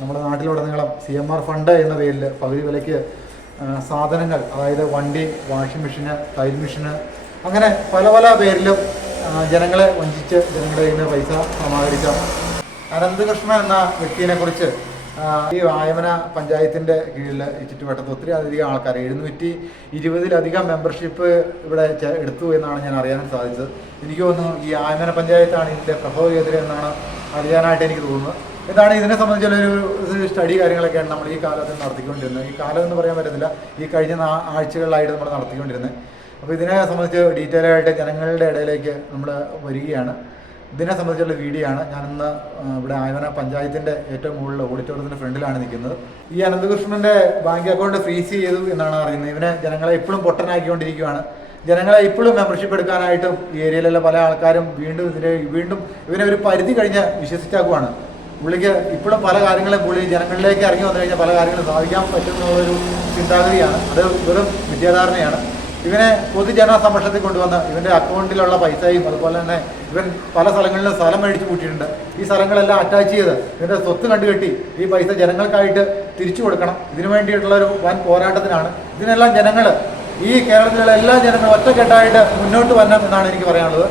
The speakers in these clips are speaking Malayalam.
നമ്മുടെ നാട്ടിലുടനീളം CMR ഫണ്ട് എന്ന പേരിൽ പകുതി വിലയ്ക്ക് സാധനങ്ങൾ, അതായത് വണ്ടി, വാഷിംഗ് മെഷീന്, തയ്യൽ മെഷീന്, അങ്ങനെ പല പല പേരിലും ജനങ്ങളെ വഞ്ചിച്ച് ജനങ്ങളുടെ കയ്യിൽ നിന്ന് പൈസ സമാഹരിച്ച അനന്തകൃഷ്ണൻ എന്ന വ്യക്തിയെ കുറിച്ച് ഈ ആയമന പഞ്ചായത്തിൻ്റെ കീഴിൽ ഈ ചുറ്റുവട്ടത്ത് ഒത്തിരി അധികം ആൾക്കാർ 720-ലധികം മെമ്പർഷിപ്പ് ഇവിടെ എടുത്തു എന്നാണ് ഞാൻ അറിയാൻ സാധിച്ചത്. എനിക്ക് തോന്നുന്നു ഈ ആയമന പഞ്ചായത്താണ് ഇതിൻ്റെ പ്രഭവകേന്ദ്രം എന്നാണ് അറിയാനായിട്ട് എനിക്ക് തോന്നുന്നത്. ഇതാണ് ഇതിനെ സംബന്ധിച്ചുള്ളൊരു സ്റ്റഡി കാര്യങ്ങളൊക്കെയാണ് നമ്മൾ ഈ കാലത്ത് നടത്തിക്കൊണ്ടിരുന്നത്. ഈ കാലം എന്ന് പറയാൻ പറ്റത്തില്ല, ഈ കഴിഞ്ഞ ആഴ്ചകളിലായിട്ട് നമ്മൾ നടത്തിക്കൊണ്ടിരുന്നത്. അപ്പോൾ ഇതിനെ സംബന്ധിച്ച് ഡീറ്റെയിൽ ആയിട്ട് ജനങ്ങളുടെ ഇടയിലേക്ക് നമ്മൾ വരികയാണ്. ഇതിനെ സംബന്ധിച്ചുള്ള വീഡിയോ ആണ്. ഞാനിന്ന് ഇവിടെ ആയമന പഞ്ചായത്തിൻ്റെ ഏറ്റവും മുകളിൽ ഓഡിറ്റോറിയത്തിൻ്റെ ഫ്രണ്ടിലാണ് നിൽക്കുന്നത്. ഈ അനന്തകൃഷ്ണൻ്റെ ബാങ്ക് അക്കൗണ്ട് ഫ്രീസ് ചെയ്തു എന്നാണ് അറിയുന്നത്. ഇവനെ ജനങ്ങളെ ഇപ്പോഴും പൊട്ടനാക്കിക്കൊണ്ടിരിക്കുകയാണ്. ജനങ്ങളെ ഇപ്പോഴും മെമ്പർഷിപ്പ് എടുക്കാനായിട്ടും ഈ ഏരിയയിലുള്ള പല ആൾക്കാരും വീണ്ടും ഇവനെ ഒരു പരിധി കഴിഞ്ഞ് വിശ്വസിച്ചാക്കുവാണ്. പുള്ളിക്ക് ഇപ്പോഴും പല കാര്യങ്ങളും പുള്ളി ജനങ്ങളിലേക്ക് ഇറങ്ങി വന്നു കഴിഞ്ഞാൽ പല കാര്യങ്ങളും സാധിക്കാൻ പറ്റുമെന്നുള്ളൊരു ചിന്താഗതിയാണ്. അത് വെറും വിദ്യാധാരണയാണ്. ഇവനെ പൊതുജന സമക്ഷത്തിൽ കൊണ്ടുവന്ന് ഇവൻ്റെ അക്കൗണ്ടിലുള്ള പൈസയും അതുപോലെ തന്നെ ഇവൻ പല സ്ഥലങ്ങളിലും സ്ഥലം മേടിച്ച് കൂട്ടിയിട്ടുണ്ട്. ഈ സ്ഥലങ്ങളെല്ലാം അറ്റാച്ച് ചെയ്ത് ഇവൻ്റെ സ്വത്ത് കണ്ടുകെട്ടി ഈ പൈസ ജനങ്ങൾക്കായിട്ട് തിരിച്ചു കൊടുക്കണം. ഇതിനു വേണ്ടിയിട്ടുള്ളൊരു വൻ പോരാട്ടത്തിനാണ്. ഇതിനെല്ലാം ജനങ്ങൾ, ഈ കേരളത്തിലുള്ള എല്ലാ ജനങ്ങളും ഒറ്റക്കെട്ടായിട്ട് മുന്നോട്ട് വരണം എന്നാണ് എനിക്ക് പറയാനുള്ളത്.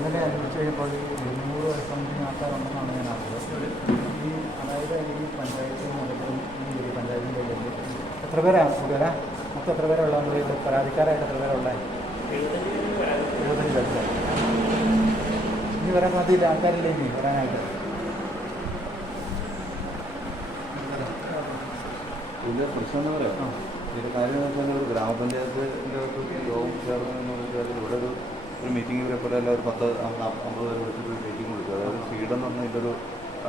ഇന്നലെ അന്വേഷിച്ച് കഴിഞ്ഞപ്പോൾ 200 സംതിങ് ആൾക്കാരുണ്ടെന്നാണ് ഞാൻ അറിഞ്ഞത്. അതായത് ഈ പഞ്ചായത്തിൽ മുതലും ഈ പഞ്ചായത്തിൻ്റെ എത്ര പേരാണ് കൂടുതലാ? മൊത്തം എത്ര പേരുള്ള ഇവിടെ പരാതിക്കാരായിട്ട് എത്ര പേരുള്ള? 75 ലക്ഷം. ഇനി വരാൻ സാധ്യതയില്ല, ആൾക്കാരില്ലേ ഇനി വരാനായിട്ട്? ഇതിൻ്റെ പ്രശ്നം എന്താ പറയുക, ഇതിൻ്റെ കാര്യം എന്ന് വെച്ചാൽ ഒരു ഗ്രാമപഞ്ചായത്തിൻ്റെ യോഗം ചേർന്ന് ഇവിടെ ഒരു മീറ്റിംഗ് ഇവരെപ്പോലെ എല്ലാം ഒരു 10-50 പേര് വിളിച്ചിട്ട് മീറ്റിംഗ് വിളിച്ചു. അതായത് ഫീഡ് എന്ന് പറഞ്ഞാൽ ഇതൊരു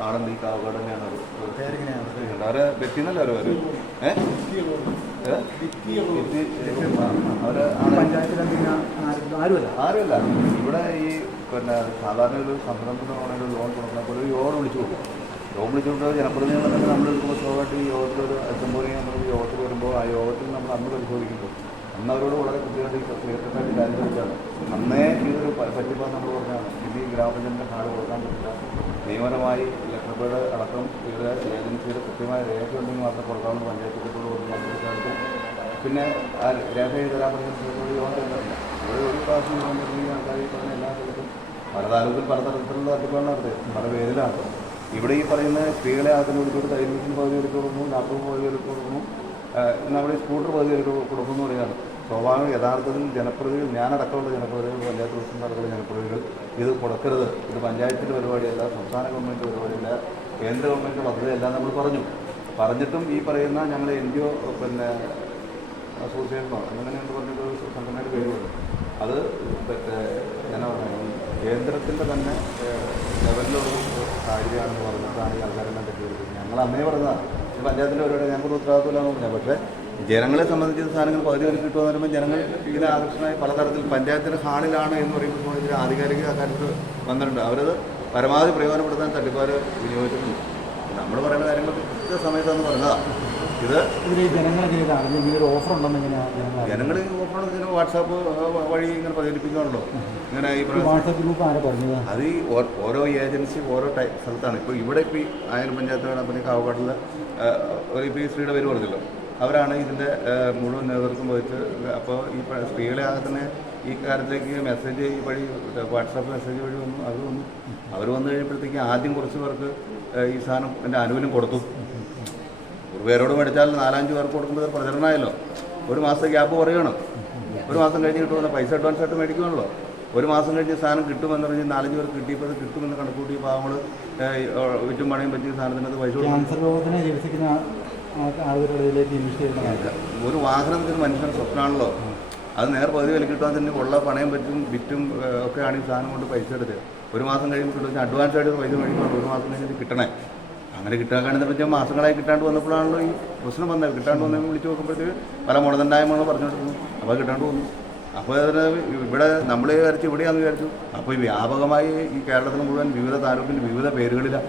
ആണെന്ന് ഈ കാവക്കാട് തന്നെയാണ് അവരെ വ്യക്തിന്നല്ല അവർ അവര് ആരുമല്ല. ഇവിടെ ഈ പിന്നെ സാധാരണ ഒരു സംരംഭത്തിനാണെങ്കിൽ ലോൺ കൊടുക്കുന്ന പോലെ ഒരു യോഗം വിളിച്ചു കൊടുക്കും. യോഗം വിളിച്ചുകൊണ്ട് ജനപ്രതിനിധികൾ തന്നെ നമ്മൾ എടുക്കുമ്പോൾ സ്വാഭാവികമായിട്ട് ഈ യോഗത്തിൽ അസംബ്ലി നമ്മൾ യോഗത്തിൽ വരുമ്പോൾ ആ യോഗത്തിൽ നമ്മൾ അന്ന് പരിശോധിക്കുമ്പോൾ അന്ന് അവരോട് വളരെ കൃത്യമായിട്ട് ക്ലിയർക്കട്ടായിട്ട് കാര്യം ചോദിച്ചാണ്. അന്നേ ഇതൊരു പറ്റിപ്പാന്ന് നമ്മൾ പറഞ്ഞാണ്. ഇത് ഈ ഗ്രാമപഞ്ചായത്തിൻ്റെ കാർഡ് കൊടുക്കാൻ പറ്റില്ല, നിയമപരമായി ലെറ്റർപേഡ് അടക്കം ഇവരുടെ ഏജൻസിയുടെ കൃത്യമായ രേഖ ഉണ്ടെങ്കിൽ മാത്രം കൊടുക്കാമെന്ന് പഞ്ചായത്ത് കുട്ടികളോട് പറഞ്ഞിട്ട് പിന്നെ ആ രേഖ ചെയ്ത് തരാൻ പറഞ്ഞ യോഗം തരുന്നില്ല. ഇവിടെ ഒരു പ്രാവശ്യം യോഗം തരുന്ന ആൾക്കാർ ഈ പറഞ്ഞ എല്ലാ സ്ഥലത്തും പല താലൂക്കിൽ പല തരത്തിലുള്ള തട്ടിപ്പാണ് നടത്തുന്നത്, പല പേരിലാണ്. ഇവിടെ ഈ പറയുന്ന സ്ത്രീകളെ ആദ്യം കൊടുത്തിട്ട് തയ്യൽ മെഷീൻ പകുതി എടുത്ത് കൊടുക്കുന്നു, ലാപ്ടോപ്പ് പകുതി എടുത്ത് കൊടുക്കുന്നു, നമ്മുടെ സ്കൂട്ടർ പകുതി എടുത്ത് കൊടുക്കുന്നു എന്ന് പറയുകയാണ്. സ്വാഭാവികം യഥാർത്ഥത്തിൽ ജനപ്രതിനിധികൾ, ഞാനടക്കമുള്ള ജനപ്രതിനിധികൾ, പഞ്ചായത്ത് പ്രസിഡന്റ് അടക്കമുള്ള ജനപ്രതിനിധികൾ ഇത് കൊടുക്കരുത്, ഇത് പഞ്ചായത്തിൻ്റെ പരിപാടിയല്ല, സംസ്ഥാന ഗവൺമെൻറ് പരിപാടിയല്ല, കേന്ദ്ര ഗവൺമെൻറ് പദ്ധതിയല്ല നമ്മൾ പറഞ്ഞിട്ടും ഈ പറയുന്ന ഞങ്ങളുടെ NGO പിന്നെ അസോസിയേഷനോ അങ്ങനെ എന്ന് പറഞ്ഞിട്ടൊരു സംഘടനയുടെ പേരുണ്ട്. അത് എന്നാ പറയുക, കേന്ദ്രത്തിൻ്റെ തന്നെ ലെവലിലുള്ള കാര്യമാണെന്ന് പറഞ്ഞിട്ടാണ് ഈ ആൾക്കാരെല്ലാം തെറ്റിദ്ധരിച്ചത്. ഞങ്ങൾ അന്നേ പറഞ്ഞതാണ് ഈ പഞ്ചായത്തിൻ്റെ പരിപാടി ഞങ്ങൾക്ക് ഉത്തരവാദിത്തമില്ലാന്ന് പറഞ്ഞാൽ. പക്ഷേ ജനങ്ങളെ സംബന്ധിച്ച സാധനങ്ങൾ പകുതി വരെ കിട്ടുമെന്ന് പറയുമ്പോൾ ജനങ്ങൾ ഇതിന് ആകർഷണമായി പലതരത്തിൽ പഞ്ചായത്തിൻ്റെ ഹാളിലാണ് എന്ന് പറയുമ്പോൾ ഇതിന് ആധികാരിക കാര്യത്തിൽ വന്നിട്ടുണ്ട്. അവരത് പരമാവധി പ്രയോജനപ്പെടുത്താൻ തട്ടിപ്പാർ വിനിയോഗിച്ചിട്ടുണ്ട്. നമ്മൾ പറയുന്ന കാര്യങ്ങൾ കൃത്യ സമയത്താണ് പറഞ്ഞതാണ്. ഇത് ജനങ്ങൾക്ക് ഇങ്ങനെ ഒരു ഓഫർ ഉണ്ടെന്ന് ജനങ്ങൾ ഓഫർ വാട്സാപ്പ് വഴി ഇങ്ങനെ പ്രചരിപ്പിക്കുകയാണല്ലോ. ഇങ്ങനെ ഈ വാട്സാപ്പ് ഗ്രൂപ്പ് ആരാ പറഞ്ഞത്? അത് ഈ ഓരോ ഏജൻസി ഓരോ സ്ഥലത്താണ്. ഇപ്പോൾ ഇവിടെ ഇപ്പോൾ ഈ ആയിരം പഞ്ചായത്ത് കണക്കിന് കാവക്കാട്ടിൽ ഒരു ഇപ്പോൾ ഈ സ്ത്രീയുടെ പേര് പറഞ്ഞല്ലോ, അവരാണ് ഇതിൻ്റെ മുഴുവൻ നേതൃത്വം വഹിച്ച്. അപ്പോൾ ഈ സ്ത്രീകളെ ആകെ തന്നെ ഈ കാര്യത്തിലേക്ക് മെസ്സേജ് ഈ വഴി വാട്സാപ്പ് മെസ്സേജ് വഴി വന്നു. അത് വന്നു. അവർ വന്നു കഴിഞ്ഞപ്പോഴത്തേക്ക് ആദ്യം കുറച്ച് പേർക്ക് ഈ സാധനം എൻ്റെ ആനുകൂല്യം കൊടുത്തു. ഒരു പേരോട് മേടിച്ചാൽ 4-5 പേർക്ക് കൊടുക്കുമ്പോൾ പ്രചരണമായല്ലോ. ഒരു മാസത്തെ ഗ്യാപ്പ് പറയുകയാണ്. ഒരു മാസം കഴിഞ്ഞ് കിട്ടുമെന്ന് പൈസ അഡ്വാൻസ് ആയിട്ട് മേടിക്കുകയാണല്ലോ. ഒരു മാസം കഴിഞ്ഞ് സാധനം കിട്ടുമെന്ന് പറഞ്ഞ് 4-5 പേർക്ക് കിട്ടിയപ്പോൾ അത് കിട്ടുമെന്ന് കണക്കൂട്ടി പാവങ്ങൾ വിറ്റും പണയും പറ്റിയ സാധനത്തിനകത്ത് പൈസ ഒരു വാഹനത്തിന് മനുഷ്യന് സ്വപ്നമാണല്ലോ. അത് പകുതി വില കിട്ടാൻ തന്നെ ഉള്ള പണയം പറ്റും വിറ്റും ഒക്കെയാണ് ഈ സാധനം കൊണ്ട് പൈസ എടുത്തത്. ഒരു മാസം കഴിയുമ്പോൾ കിട്ടും അഡ്വാൻസ് ആയിട്ട് പൈസ മേടിക്കണം. ഒരു മാസം കഴിഞ്ഞിട്ട് കിട്ടണേ. അങ്ങനെ കിട്ടാൻ കാണുന്ന പറ്റിയ മാസങ്ങളായി കിട്ടാണ്ട് വന്നപ്പോഴാണല്ലോ ഈ പ്രശ്നം വന്നത്. കിട്ടാണ്ട് വന്നപ്പോൾ വിളിച്ച് നോക്കുമ്പോഴത്തേക്ക് പല മുടന്തണ്ടായ്മ പറഞ്ഞുകൊണ്ടിരുന്നു. അപ്പോൾ കിട്ടാണ്ട് വന്നു. അപ്പോൾ അതിന് ഇവിടെ നമ്മൾ വിചാരിച്ചു ഇവിടെയാണെന്ന് വിചാരിച്ചു. അപ്പോൾ ഈ വ്യാപകമായി ഈ കേരളത്തിൽ മുഴുവൻ വിവിധ താലൂക്കിൽ വിവിധ പേരുകളിലാണ്.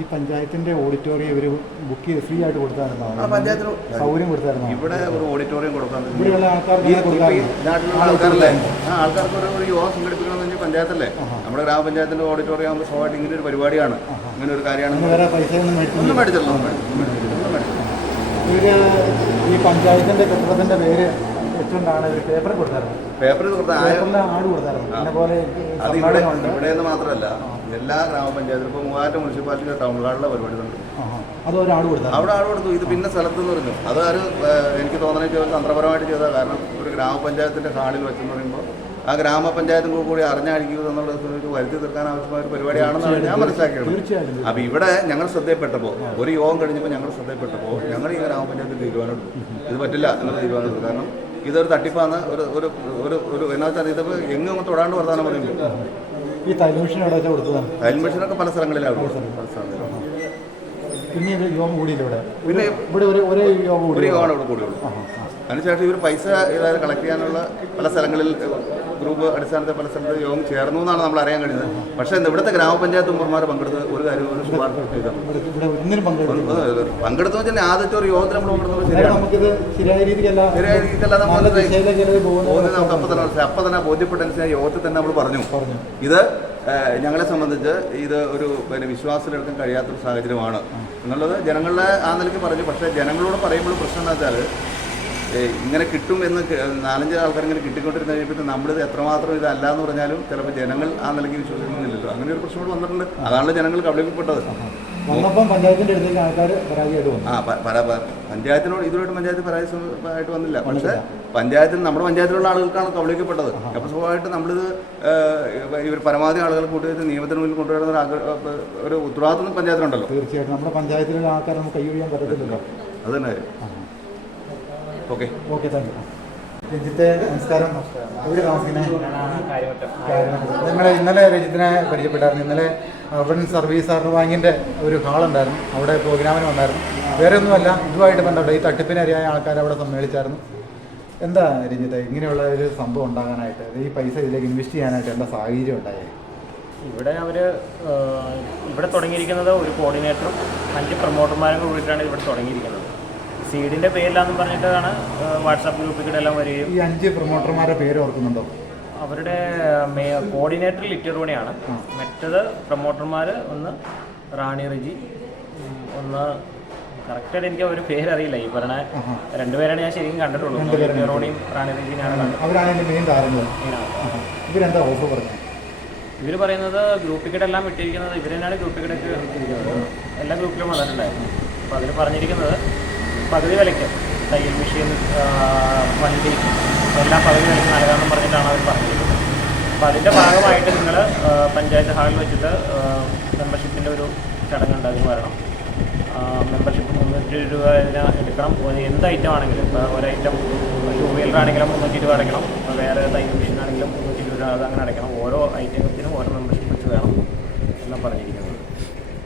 ഈ പഞ്ചായത്തിന്റെ ഓഡിറ്റോറിയം ഇവർ ബുക്ക് ചെയ്ത് ഫ്രീ ആയിട്ട് കൊടുത്തായിരുന്നു. പഞ്ചായത്തിന് സൗകര്യം കൊടുത്തായിരുന്നു. ഇവിടെ ഒരു ഓഡിറ്റോറിയം കൊടുക്കാൻ നാട്ടിലുള്ള ആൾക്കാരല്ലേ, ആൾക്കാർക്ക് ഒരു യോഗം സംഘടിപ്പിക്കണമെന്ന് വെച്ചാൽ പഞ്ചായത്തല്ലേ. നമ്മുടെ ഗ്രാമപഞ്ചായത്തിന്റെ ഓഡിറ്റോറിയം ആകുമ്പോൾ സ്വാഭാവികം ഇങ്ങനെ ഒരു പരിപാടിയാണ്, ഇങ്ങനെ ഒരു കാര്യമാണ്. വേറെ പൈസ ഒന്നും മേടിച്ചല്ലോ. ഇവര് ഈ പഞ്ചായത്തിന്റെ കെട്ടിടത്തിന്റെ പേര് വെച്ചുകൊണ്ടാണ് ഒരു പേപ്പർ കൊടുത്തായിരുന്നു. പേപ്പർ ആട് കൊടുത്തായിരുന്നു. അതേപോലെ അത് ഇവിടെയെന്ന് മാത്രമല്ല എല്ലാ ഗ്രാമപഞ്ചായത്തിലും ഇപ്പോൾ മൂവാറ്റ മുനിസിപ്പാലിറ്റിയുടെ ടൗണിലുള്ള പരിപാടി ഉണ്ട്. അവിടെ ആട് കൊടുത്തു. ഇത് പിന്നെ സ്ഥലത്തെന്ന് പറഞ്ഞു. അത് എനിക്ക് തോന്നുന്നത് തന്ത്രപരമായിട്ട് ചെയ്തതാണ്. കാരണം ഒരു ഗ്രാമപഞ്ചായത്തിന്റെ ഹാളിൽ വെച്ചെന്ന് പറയുമ്പോൾ ആ ഗ്രാമപഞ്ചായത്തും കൂടി അറിഞ്ഞായിരിക്കും എന്നുള്ള വരുത്തി തീർക്കാൻ ആവശ്യമായ ഒരു പരിപാടിയാണെന്നാണ് ഞാൻ മനസ്സിലാക്കിയത്. അപ്പോൾ ഇവിടെ ഞങ്ങൾ ശ്രദ്ധയിൽപ്പെട്ടപ്പോൾ ഒരു യോഗം കഴിഞ്ഞപ്പോൾ ഞങ്ങൾ ശ്രദ്ധയിൽപ്പെട്ടപ്പോൾ ഞങ്ങൾ ഈ ഗ്രാമപഞ്ചായത്തിൽ തീരുമാനമെടുത്തു. ഇത് പറ്റില്ല എന്നുള്ള തീരുമാനമെടുത്തു. കാരണം ഇതൊരു തട്ടിപ്പാണ്. ഒരു എന്നാ വെച്ചാൽ ഇതിപ്പോൾ എങ്ങും തൊടാണ്ട് വർത്താനം പറയുമ്പോൾ ഈ തയ്യൽ മെഷീൻ എവിടെ വെച്ചാൽ കൊടുത്തതാണ്? തയ്യൽ മെഷീനൊക്കെ പല സ്ഥലങ്ങളിലാണ്. പിന്നെ യോഗം കൂടിയില്ല. പിന്നെ ഇവിടെ ഒരേ യോഗം ഇവിടെ കൂടിയുള്ളൂ. അതിനുശേഷം ഇവർ പൈസ ഇതായത് കളക്ട് ചെയ്യാനുള്ള പല സ്ഥലങ്ങളിൽ ഗ്രൂപ്പ് അടിസ്ഥാനത്തിൽ പല സ്ഥലത്ത് യോഗം ചേർന്നു എന്നാണ് നമ്മൾ അറിയാൻ കഴിഞ്ഞത്. പക്ഷേ ഇവിടുത്തെ ഗ്രാമപഞ്ചായത്ത് മെമ്പർമാർ പങ്കെടുത്ത് ഒരു കാര്യം ഒരു ശുപാർശ പങ്കെടുത്തു വെച്ചാൽ ആദ്യത്തെ ഒരു യോഗത്തിൽ നമ്മൾ പങ്കെടുത്തത് ശരിയായ രീതിക്കല്ലാതെ നമുക്ക് അപ്പം തന്നെ ബോധ്യപ്പെട്ടനുസരിച്ച് യോഗത്തിൽ തന്നെ നമ്മൾ പറഞ്ഞു ഇത് ഞങ്ങളെ സംബന്ധിച്ച് ഇത് ഒരു വിശ്വാസത്തിലെടുക്കാൻ കഴിയാത്തൊരു സാഹചര്യമാണ് എന്നുള്ളത് ജനങ്ങളുടെ ആ നിലയ്ക്ക് പറഞ്ഞു. പക്ഷേ ജനങ്ങളോട് പറയുമ്പോൾ പ്രശ്നം എന്താ വെച്ചാൽ ഇങ്ങനെ കിട്ടും എന്ന് 4-5 ആൾക്കാർ ഇങ്ങനെ കിട്ടിക്കൊണ്ടിരുന്ന കഴിയുമ്പോൾ നമ്മളിത് എത്രമാത്രം ഇതല്ല എന്ന് പറഞ്ഞാലും ചിലപ്പോൾ ജനങ്ങൾ ആ നിലയ്ക്ക് വിശ്വസിക്കുന്നില്ലല്ലോ. അങ്ങനെ ഒരു പ്രശ്നം കൂടെ വന്നിട്ടുണ്ട്. അതാണല്ലോ ജനങ്ങൾ കബളിക്കപ്പെട്ടത്. പഞ്ചായത്തിന്റെ അടുത്തേക്ക് ആൾക്കാർ പഞ്ചായത്തിനോട് ഇതുമായിട്ട് പഞ്ചായത്ത് പരാജയമായിട്ട് വന്നില്ല. പക്ഷേ പഞ്ചായത്തിൽ നമ്മുടെ പഞ്ചായത്തിലുള്ള ആളുകൾക്കാണ് കബളിക്കപ്പെട്ടത്. അപ്പോൾ സ്വാഭാവികമായിട്ട് നമ്മളിത് ഇവർ പരമാവധി ആളുകൾ കൂട്ടി നിയമത്തിന് മുന്നിൽ കൊണ്ടുവരുന്ന ഒരു ഉത്തരവാദിത്വം പഞ്ചായത്തിനുണ്ടല്ലോ. തീർച്ചയായിട്ടും നമ്മുടെ പഞ്ചായത്തിലുള്ള ആൾക്കാർ നമുക്ക് കൈയൊഴിയാൻ പറ്റത്തില്ലല്ലോ. അത് തന്നെ. Okay thank you. രഞ്ജിത്തെ നമസ്കാരം. എവിടെ താമസിക്കുന്നത്? നിങ്ങൾ ഇന്നലെ രഞ്ജിത്തിനെ പരിചയപ്പെട്ടായിരുന്നു. ഇന്നലെ അർബൻ സർവീസ് സഹകരണ ബാങ്കിൻ്റെ ഒരു ഹാളുണ്ടായിരുന്നു. അവിടെ പ്രോഗ്രാമിന് വന്നായിരുന്നു. വേറെ ഒന്നുമല്ല, ഇതുമായിട്ട് ബന്ധപ്പെട്ട ഈ തട്ടിപ്പിനറിയായ ആൾക്കാർ അവിടെ സമ്മേളിച്ചായിരുന്നു. എന്താ രഞ്ജിത്തെ ഇങ്ങനെയുള്ള ഒരു സംഭവം ഉണ്ടാകാനായിട്ട്, ഈ പൈസ ഇതിലേക്ക് ഇൻവെസ്റ്റ് ചെയ്യാനായിട്ട് എന്താ സാഹചര്യം ഉണ്ടായത്? ഇവിടെ തുടങ്ങിയിരിക്കുന്നത് ഒരു കോർഡിനേറ്ററും 5 പ്രൊമോട്ടർമാരും കൂടിയിട്ടാണ് ഇവിടെ തുടങ്ങിയിരിക്കുന്നത്. സീഡിൻ്റെ പേരിലാണെന്ന് പറഞ്ഞിട്ടാണ് വാട്സാപ്പ് ഗ്രൂപ്പിൽ എല്ലാം വരികയും. ഈ 5 പ്രൊമോട്ടർമാരുടെ പേര് ഓർക്കുന്നുണ്ടോ? അവരുടെ കോർഡിനേറ്റർ ലിറ്ററോണിയാണ്. മറ്റത് പ്രൊമോട്ടർമാർ ഒന്ന് റാണി റിജി, ഒന്ന് കറക്റ്റായിട്ട് എനിക്ക് ഒരു പേരറിയില്ല. ഈ പറഞ്ഞ 2 പേരാണ് ഞാൻ ശരിക്കും കണ്ടിട്ടുള്ളൂ. ലിറ്ററോണിയും റാണി റിജിനാണ് കണ്ടത്. ഇവർ പറയുന്നത് ഗ്രൂപ്പ് ടിക്കറ്റ് എല്ലാം വിട്ടിരിക്കുന്നത് ഇവർ തന്നെയാണ്. ഗ്രൂപ്പ് ടിക്കറ്റ് എല്ലാ ഗ്രൂപ്പിലും വന്നിട്ടുണ്ടായിരുന്നു. അപ്പോൾ അതിൽ പറഞ്ഞിരിക്കുന്നത് പകുതി വിലയ്ക്ക് തയ്യൽ മെഷീൻ, വണ്ടി എല്ലാം പകുതി വിലയ്ക്ക് നൽകാമെന്ന് പറഞ്ഞിട്ടാണ് അവർ പറഞ്ഞിരിക്കുന്നത്. അപ്പോൾ അതിൻ്റെ ഭാഗമായിട്ട് നിങ്ങൾ പഞ്ചായത്ത് ഹാളിൽ വെച്ചിട്ട് മെമ്പർഷിപ്പിൻ്റെ ഒരു ചടങ്ങുണ്ട്, അതിന് വരണം. മെമ്പർഷിപ്പ് 320 രൂപ എടുക്കണം. എന്ത് ഐറ്റം ആണെങ്കിലും, ഇപ്പോൾ ഒരു ഐറ്റം 2 വീലർ ആണെങ്കിലും 320 രൂപ അടയ്ക്കണം. വേറെ തയ്യൽ മെഷീൻ ആണെങ്കിലും 320 രൂപ അതങ്ങനെ അടയ്ക്കണം. ഓരോ ഐറ്റത്തിനും ഓരോ മെമ്പർഷിപ്പ് വെച്ച് വേണം എല്ലാം പറഞ്ഞിരിക്കുന്നത്.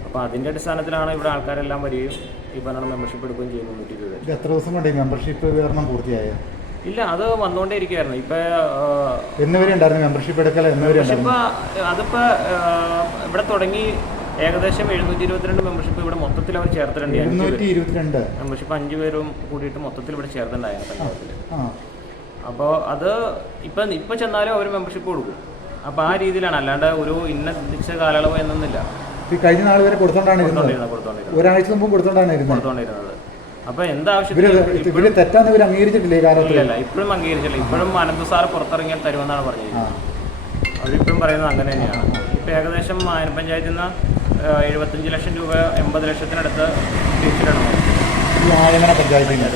അപ്പോൾ അതിൻ്റെ അടിസ്ഥാനത്തിലാണ് ഇവിടെ ആൾക്കാരെല്ലാം വരികയും ഈ പറഞ്ഞ മെമ്പർഷിപ്പ് എടുക്കുകയും ചെയ്യുന്നു. 120 രൂപ. എത്ര ദിവസം കൊണ്ട് മെമ്പർഷിപ്പ് വിതരണം പൂർത്തിയായ? ഇല്ല, അത് വന്നുകൊണ്ടേ ഇരിക്കുകയായിരുന്നു. ഇപ്പോൾ എന്നവരെ ഉണ്ടായിരുന്നു മെമ്പർഷിപ്പ് എടുക്കൽ? മെമ്പർഷിപ്പ് അതിപ്പോൾ ഇവിടെ തുടങ്ങി ഏകദേശം 722 മെമ്പർഷിപ്പ് ഇവിടെ മൊത്തത്തിൽ അവർ ചേർത്തിട്ടുണ്ട്. 722 മെമ്പർഷിപ്പ് 5 പേരും കൂടിയിട്ട് മൊത്തത്തിൽ ഇവിടെ ചേർത്തിട്ടുണ്ടായിരുന്നു സംഭവത്തിൽ. അപ്പോൾ അത് ഇപ്പം ചെന്നാലും അവർ മെമ്പർഷിപ്പ് കൊടുക്കും. അപ്പോൾ ആ രീതിയിലാണ്, അല്ലാണ്ട് ഒരു ഇന്ന നിശ്ചിത കാലയളവ് എന്നൊന്നില്ല. ഈ കഴിഞ്ഞ നാൾ വരെ കൊടുത്തോണ്ടിരുന്നത്, ഒരാഴ്ച മുമ്പ് കൊടുത്തോണ്ടിരുന്നത്. അപ്പോൾ എന്താവശ്യം തെറ്റാന്ന് ഇവർ അംഗീകരിച്ചിട്ടില്ലേ? ഇല്ല, ഇപ്പോഴും അംഗീകരിച്ചില്ല. ഇപ്പോഴും അനന്ത് സാറ് പുറത്തിറങ്ങിയാൽ തരുമെന്നാണ് പറഞ്ഞിരിക്കുന്നത്. അവരിപ്പോഴും പറയുന്നത് അങ്ങനെ തന്നെയാണ്. ഇപ്പോൾ ഏകദേശം മായന പഞ്ചായത്തിൽ നിന്ന് 75 ലക്ഷം രൂപ 80 ലക്ഷത്തിനടുത്ത് തിരിച്ചിടണം പഞ്ചായത്തിന്.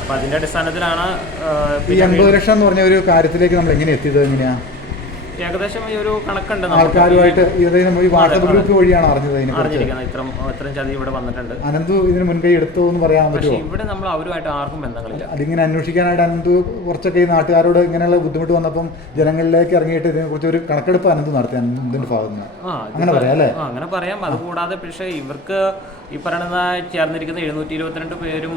അപ്പം അതിൻ്റെ അടിസ്ഥാനത്തിലാണ് ഈ 80 ലക്ഷം എന്ന് പറഞ്ഞ ഒരു കാര്യത്തിലേക്ക് നമ്മൾ എങ്ങനെ എത്തിയത്? എങ്ങനെയാണ്? ഏകദേശം ഈ ഒരു കണക്കുണ്ട് ആൾക്കാരുമായിട്ട് വാട്സപ്പ് ഗ്രൂപ്പ് വഴിയാണ് അറിഞ്ഞിരിക്കുന്നത്. ഇത്രയും ചതി ഇവിടെ വന്നിട്ടുണ്ട്. അനന്തു ഇതിന് മുൻകൈ എടുത്തു എന്ന് പറയാൻ പറ്റുമോ? ഇവിടെ നമ്മൾ അവരുമായിട്ട് ആർക്കും ബന്ധങ്ങളില്ല. അതിങ്ങനെ അന്വേഷിക്കാനായിട്ട് അനന്തു കുറച്ചൊക്കെ ഈ നാട്ടുകാരോട് ഇങ്ങനെയുള്ള ബുദ്ധിമുട്ട് വന്നപ്പം ജനങ്ങളിലേക്ക് ഇറങ്ങിയിട്ട് ഇതിനെക്കുറിച്ച് ഒരു കണക്കെടുപ്പ് അനന്തു നടത്തി അനന്തിന്റെ ഭാഗത്ത് നിന്ന്, അങ്ങനെ പറയാം അല്ലേ? അങ്ങനെ പറയാം. അതുകൂടാതെ പക്ഷേ ഇവർക്ക് ഈ പറയുന്ന ചേർന്നിരിക്കുന്ന 722 പേരും